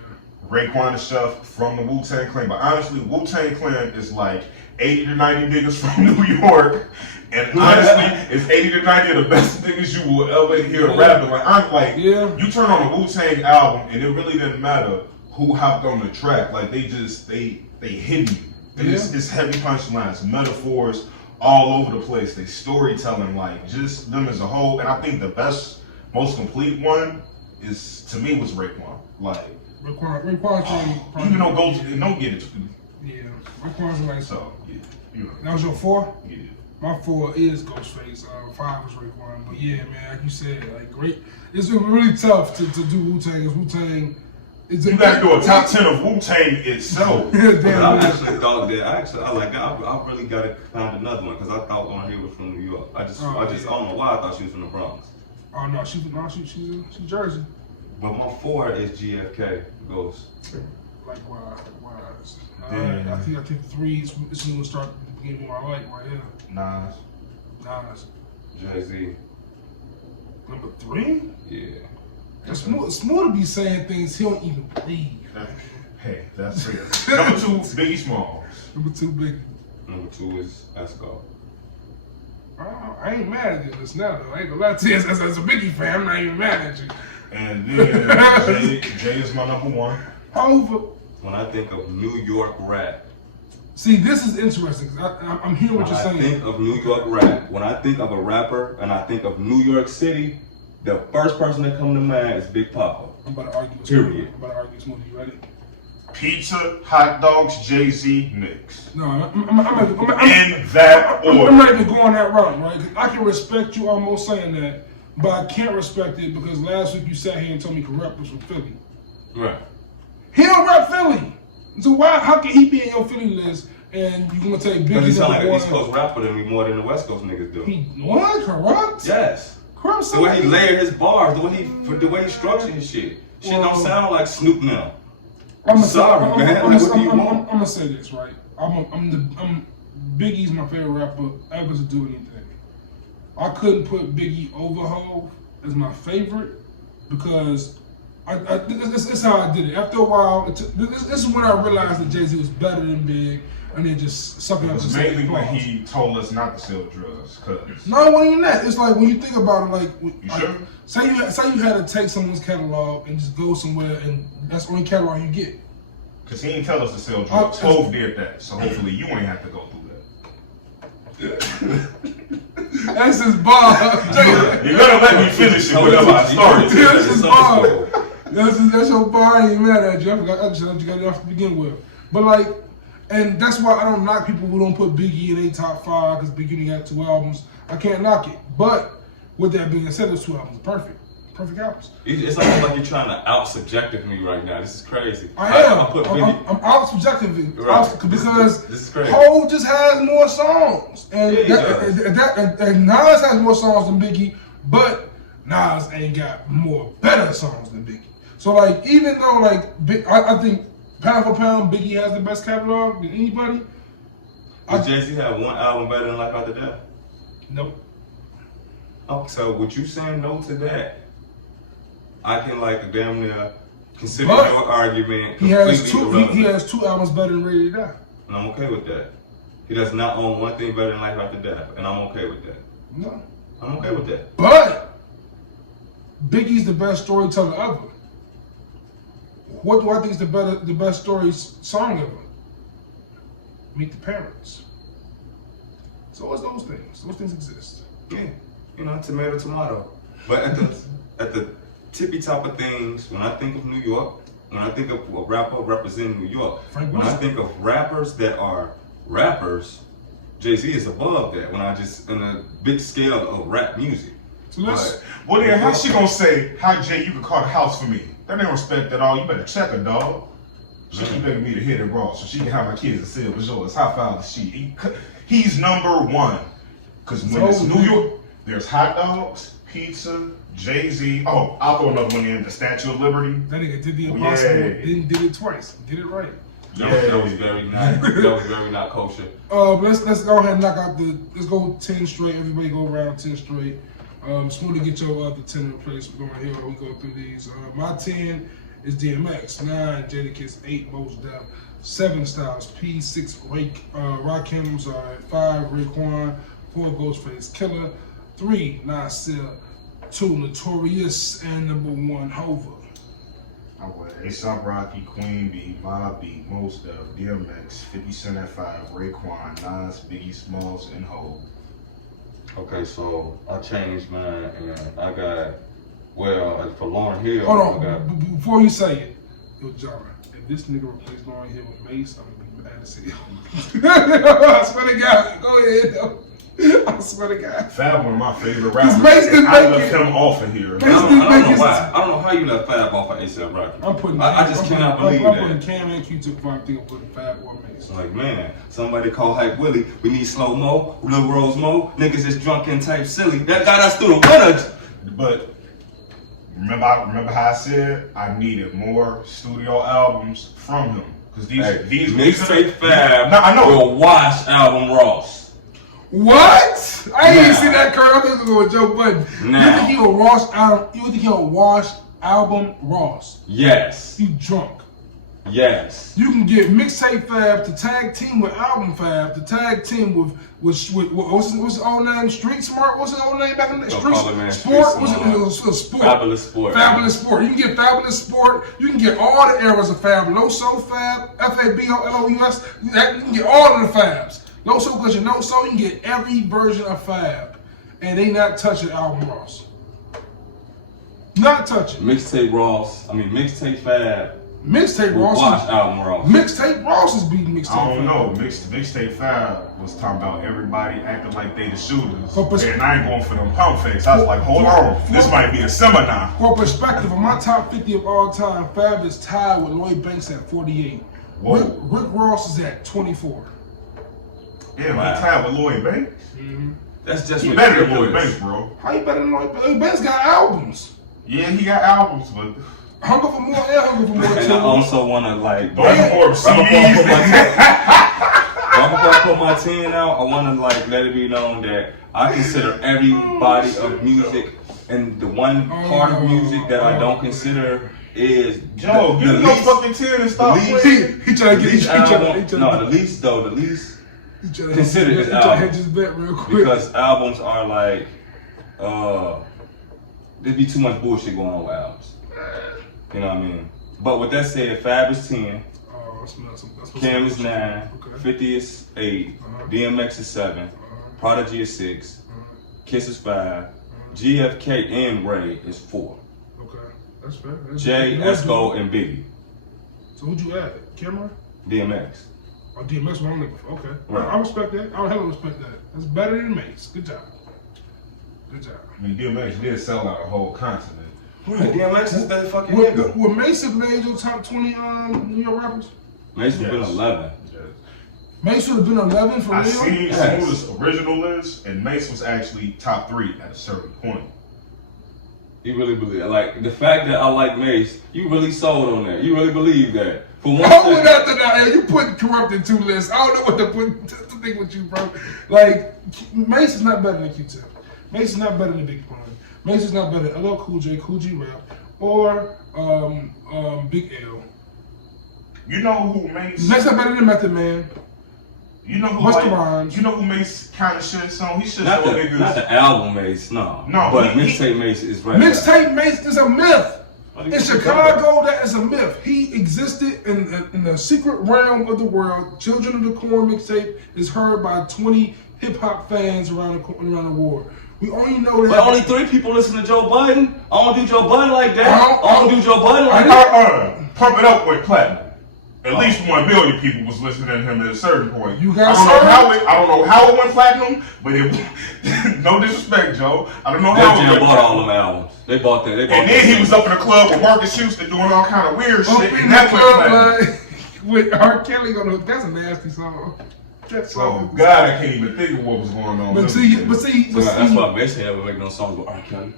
Raekwon the Chef from the Wu-Tang Clan. But honestly, Wu-Tang Clan is like 80 to 90 niggas from New York. And honestly, it's 80 to 90 of the best niggas you will ever hear rapping. Like, I'm like, you turn on a Wu-Tang album and it really didn't matter who hopped on the track. Like, they hit you. And it's heavy punchlines, metaphors all over the place. They storytelling, like, just them as a whole. And I think the best, most complete one is, to me, was Raekwon. Like, Raekwon even though don't get it. Yeah, Raekwon's like so. Yeah, that was your 4? Yeah. My 4 is Ghostface. 5 was Raekwon. But yeah, man, like you said, like great. It's really tough to do Wu-Tang. Because Wu-Tang, you gotta do a top 10 of Wu-Tang itself. I actually thought that. I really gotta find another one because I thought Lauryn Hill was from New York. I just don't know why I thought she was from the Bronx. Oh no, she's Jersey. But my 4 is GFK Ghost. Likewise. I think 3 is gonna start getting my like right here. Nas. Jay-Z. Number 3? Yeah. It's more to be saying things he don't even believe. Hey, that's fair. Number 2, Biggie Smalls. Number 2, Biggie. Number 2 is Esco. I ain't mad at you this now though. I ain't gonna lie to you. As a Biggie fan, I'm not even mad at you. And then Jay is my number 1. Over. When I think of New York rap. See, this is interesting. I'm hearing what you're saying. When I think of New York rap, when I think of a rapper and I think of New York City, the first person that comes to mind is Big Papa. I'm about to argue with Period. I'm about to argue with Smoothie. You ready? Pizza, hot dogs, Jay-Z, Knicks. No, I'm in that order. I'm not even going that route, right? I can respect you almost saying that, but I can't respect it because last week you sat here and told me Corrupt was from Philly. Right. He don't So why? How can he be in your Philly list and you gonna take Because he Biggie sound like number an one? East Coast rapper to me more than the West Coast niggas do. He what? Corrupt? Yes. Corrupt. The way he layered his bars, the way he structured his shit. Shit don't sound like Snoop now. I'm sorry, man. I'm What do you want? gonna say this right. Biggie's my favorite rapper ever to do anything. I couldn't put Biggie over Hov as my favorite because this is how I did it. After a while, this is when I realized that Jay-Z was better than Big, and then just sucking up. It's mainly when he told us not to sell drugs. Cause no, it wasn't even that. It's like when you think about it, like you sure? say you had to take someone's catalog and just go somewhere, and that's the only catalog you get. Cause he didn't tell us to sell drugs. Hov did that, so hopefully you ain't have to go through that. That's his bar. You're gonna let me finish it whatever I started. That's his bar. That's your bar. I ain't mad at you. I just let you got it off to begin with. But like, and that's why I don't knock people who don't put Biggie in their top 5 because Biggie only had 2 albums. I can't knock it. But with that being said, those 2 albums are perfect. Perfect albums. It's almost like you're trying to out-subjective me right now. This is crazy. I am. I'm out-subjective because this is crazy. Hov just has more songs. And, Yeah, and Nas has more songs than Biggie, but Nas ain't got more better songs than Biggie. So like, even though like, I think pound for pound, Biggie has the best catalog than anybody. Does Jay-Z have one album better than Life After Death? Nope. Oh, so with you saying no to that, I can like damn near consider your argument completely he has 2 albums better than Ready to Die. And I'm okay with that. He does not own one thing better than Life After Death, and I'm okay with that. No. I'm okay with that. But Biggie's the best storyteller ever. What do I think is the best song ever? Meet the Parents. So it's those things. Those things exist. Yeah, you know, tomato. But at the tippy top of things, when I think of New York, when I think of a rapper representing New York, when I think of rappers that are rappers, Jay-Z is above that. When I just in a big scale of rap music. So let's. Well then, how she gonna say, "Hi Jay, you can call the house for me"? That ain't respect at all. You better check her, dog. She keep begging me to hit it raw so she can have my kids and say it was yours. High five to she. He's number 1. Cause when it's New York, there's hot dogs, pizza, Jay-Z. Oh, I'll throw another one in, the Statue of Liberty. That nigga did the impossible. Did it twice. Did it right. That was very not. That was very not kosher. Let's go ahead and knock out let's go 10 straight. Everybody go around 10 straight. Just want to get your other 10 in place. We're going here. We go through these. My 10 is DMX. 9 Jadakiss. 8 Mos Def. 7 Styles P. 6 Rakim. 5 Raekwon. 4 Ghostface Killer. 3 Nasir. 2 Notorious, and number 1 Hova. I would A$AP Rocky, Queen B, Mobb B, Mos Def, DMX, 50 Cent at 5, Raekwon, Nas, Biggie Smalls, and Hov. Okay, so I changed mine, and I got for Lauryn Hill. Hold on, before you say it, yo, John, if this nigga replaced Lauryn Hill with Mace, I'm gonna be mad to see him. I swear to God, go ahead though. I swear to God. Fab, one of my favorite rappers. I left him off of here. I don't know why. I don't know how you left Fab off of A$AP Rocky. I just cannot believe that. I'm putting Cam and Q took 5 things, I'm putting Fab or Mace. Like, man, somebody call Hype Willie. We need slow mo, Lil Rose Mo. Niggas just drunk and type silly. That got us through the winter. But remember how I said I needed more studio albums from him because these mixtape Fab I know. will wash album Ross. What? I didn't see that curve. I think it was going with Joe Budden. Now. You think he'll wash album Ross? Yes. You drunk. Yes. You can get mixtape Fab to tag team with album Fab to tag team with what's his old name? Street Smart? What's his old name back in the Street Sport? What's it? Sport. Fabulous Sport. Fabulous Sport. You can get Fabulous Sport. You can get all the eras of Fab. Low Soul Fab, FABOLOUS. You can get all of the Fabs. No so because you know so you can get every version of Fab, and they not touching album Ross. Not touching. Mixtape Fab. Mixtape Ross. Wash album Ross. Mixtape Ross is beating mixtape Fab. I don't know. Mixtape Fab was talking about everybody acting like they the shooters. For and I ain't going for them pump fakes. I was like, hold on. This might be a seminar. For perspective, on my top 50 of all time, Fab is tied with Lloyd Banks at 48. Whoa. Rick Ross is at 24. Damn, Wow. he tied with Lloyd Banks. Mm-hmm. That's just He better than ridiculous. Lloyd Banks, bro. How you better than Lloyd Banks? Lloyd Banks got albums. Yeah, he got albums, but Hunger for More and Hunger for More And too. I also want to like. don't more Before I put my 10 out, I want to like let it be known that I consider every body of music, and the one part of music that I don't consider is Joe, give me no fucking 10 and stop playing. He trying to get the least consider his album. hedge his bet real quick. Because albums are like there'd be too much bullshit going on with albums. You know what I mean? But with that said, Fab is 10, Cam is 9, 50 is 8, DMX is 7, Prodigy is 6, Kiss is 5, GFK and Ray is 4. Okay, that's fair. Jay, Esco, and Billi. So who'd you add? Cameron? DMX. Oh, DMX one nigga. Okay. Right. I respect that. I hella respect that. That's better than Mace. Good job. Good job. I mean, DMX did sell out a whole continent. Right, DMX is that fucking nigga. Would Mace have made your top 20 New York rappers? Mace would have been 11. Mace would have been 11 for I real? seen Smooth's original list, and Mace was actually top 3 at a certain point. You really believe like the fact that I like Mace, you really sold on that. You really believe that. For one I went second. after that. Hey, you put Corrupt in 2 lists. I don't know what to think with you, bro. Like, Mace is not better than Q-Tip. Mace is not better than Big Pun. Mace is not better than LL Cool J, Cool G Rap, or Big L. You know who Mace? Mace not better than Method Man. You know who? Busta Rhymes. You know who Mace kind of shits on? He shits Not on the, niggas. not the album Mace, no. No, But he- mixtape Mace is right. Mixtape Mace is a myth. What do you In think Chicago, that is a myth. He existed in the secret realm of the world. Children of the Corn mixtape is heard by 20 hip hop fans around the world. We only know that. But only 3 people listen to Joe Budden. I don't do Joe Budden like that. I don't do Joe Budden like that. Pump It Up with platinum. At least 1 billion people was listening to him at a certain point. You got I don't know how it went platinum, but it no disrespect, Joe. I don't know how They it went bought all platinum. them albums. They bought that. And then he was up in the club with Marcus Houston doing all kind of weird Up shit, in and the that went club, platinum. like, with R. Kelly on the. That's a nasty song. That Oh song. God, I can't even think of what was going on. But see, That's why Mace ain't ever make no songs with R. Kelly.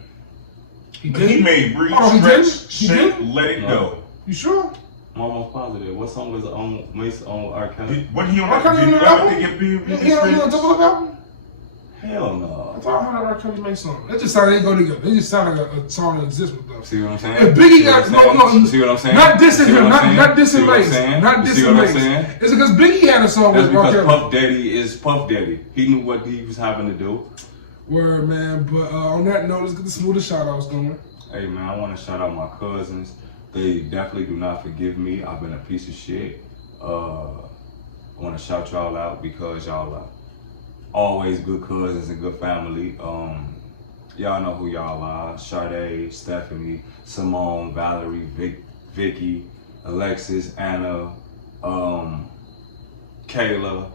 But he made Breathe, Oh, he Stretch, did? He Shit, did? Let It Go. You sure? I'm almost positive. What song was on Mace on R. Kelly? Wasn't he on R. that? Kelly Did on you the ever album? think it'd be You know double up album? Hell no. I thought I heard R. Kelly make song. That just sounded they go together. They just sound like a song that exists with them. See what I'm saying? If Biggie See got what I'm saying? See what I'm saying? Not dissing See what him, I'm saying? not See dissing what I'm Mace, saying? not You see dissing what I'm Mace. saying? It's because Biggie had a song That's with R. because Kelly. Puff Daddy is Puff Daddy. He knew what he was having to do. Word, man. But on that note, let's get the smoothest shout outs going. Hey man, I want to shout out my cousins. They definitely do not forgive me. I've been a piece of shit. I want to shout y'all out because y'all are always good cousins and good family. Y'all know who y'all are. Sade, Stephanie, Simone, Valerie, Vicky, Alexis, Anna, Kayla,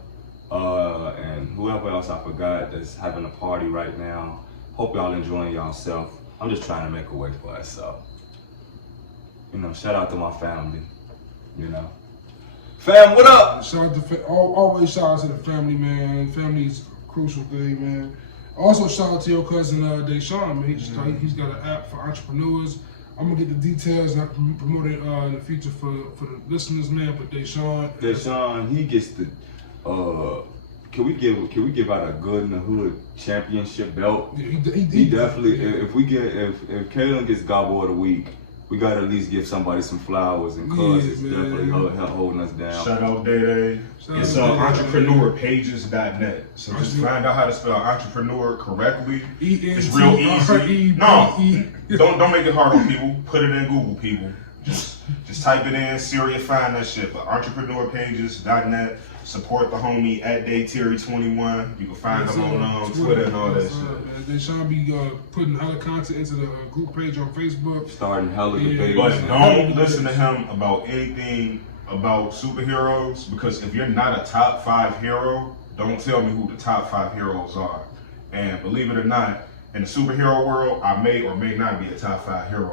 and whoever else I forgot that's having a party right now. Hope y'all enjoying yourself. I'm just trying to make a way for myself. You know, shout out to my family. You know, fam, what up? Shout out to always shout out to the family, man. Family is a crucial thing, man. Also, shout out to your cousin Deshaun, man. He's got an app for entrepreneurs. I'm gonna get the details and I can promote it in the future for the listeners, man. But Deshaun, he gets the. Can we give out a Good in the Hood championship belt? Yeah, He definitely. Yeah. If Kaylin gets Gobble of the Week, we gotta at least give somebody some flowers, and cuz Yeah, it's man. definitely holding us down. Shout out Day. Shout It's out Day Day. entrepreneurpages.net. So just find out how to spell entrepreneur correctly. It's real ENTRE. easy. No, don't make it hard on people. Put it in Google, people. Just type it in, Siri will find that shit. But entrepreneurpages.net. Support the homie at DayTerry21. You can find him on Twitter and all that shit. Deshaun be putting hella content into the group page on Facebook. Starting hella Yeah. debates. But don't listen to him about anything about superheroes, because if you're not a top 5 hero, don't tell me who the top 5 heroes are. And believe it or not, in the superhero world, I may or may not be a top 5 hero.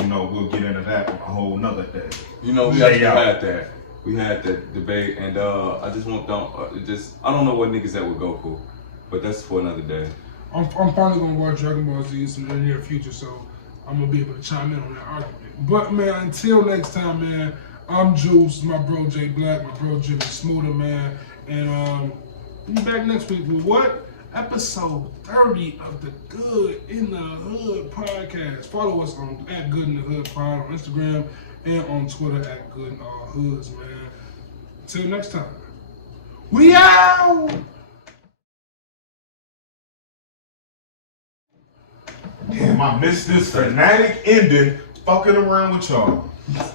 You know, we'll get into that on a whole nother day. You know, we Stay actually out. had that. we had that debate, and I just I don't know what niggas that would go for, but that's for another day. I'm finally gonna watch Dragon Ball Z in the near future, so I'm gonna be able to chime in on that argument. But man, until next time, man, I'm Juice, my bro Jay Black, my bro Jimmy Smoother, man, and we'll be back next week with what? Episode 30 of the Good in the Hood podcast. Follow us on @Good in the Hood Pod on Instagram and on Twitter @Good in All Hoods, man. Until next time, we out. Damn, I missed this fanatic ending. Fucking around with y'all.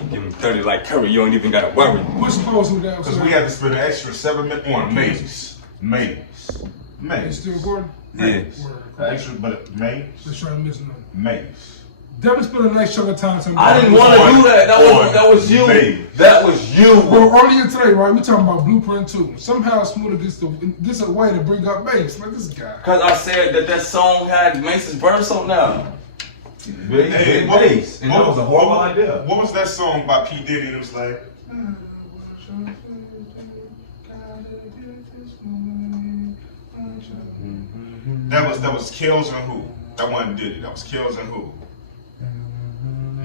Give him 30 like Curry. You don't even gotta worry. What's supposed to down? Because we had to spend an extra 7 minutes on Mace. It's still recording? Yeah. Extra, but Mace. Let's try to miss another. Mace. Devin spent a nice chunk of time. I didn't want to do that. That was you. Mace. That was you. Well, earlier today, right, we talking about Blueprint 2. Somehow Smoother gets a way to bring up Mace. Like this guy. Because I said that song had Mace's verse on now. Hey, Mace. And that was a horrible idea. What was that song by P. Diddy? It was like. That was Kills and Who. That wasn't Diddy. That was Kills and Who.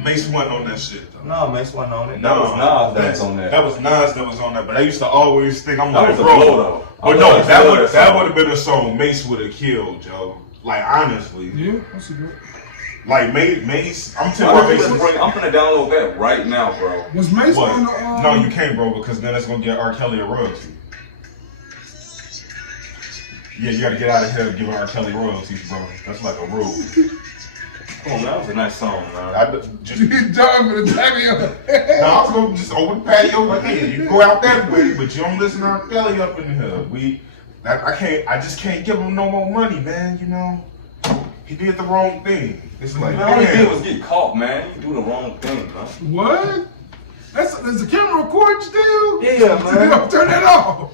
Mace wasn't on that shit though. No, Mace wasn't on it. That was Nas that was on that. That was Nas that was on that. But I used to always think I'm That like, was a bro. blow, though. But I no, love that that would have been a song Mace would have killed, Joe. Like honestly. Yeah, that's a good. Like Mace, I'm telling you, I'm gonna download that right now, bro. Was Mace what? on the? No, you can't, bro, because then it's gonna get R. Kelly a royalty. Yeah, you gotta get out of here giving R. Kelly royalties, bro. That's like a rule. Come on, that was a nice song, man. John for the patio. No, I was gonna just open the patio like, hey, you go out that way, but you don't listen to R. Kelly up in here. I just can't give him no more money, man. You know, he did the wrong thing. It's like, Man, all he did was get caught, man. You do the wrong thing, man. What? Is the camera recording still? Yeah, man. Turn that off.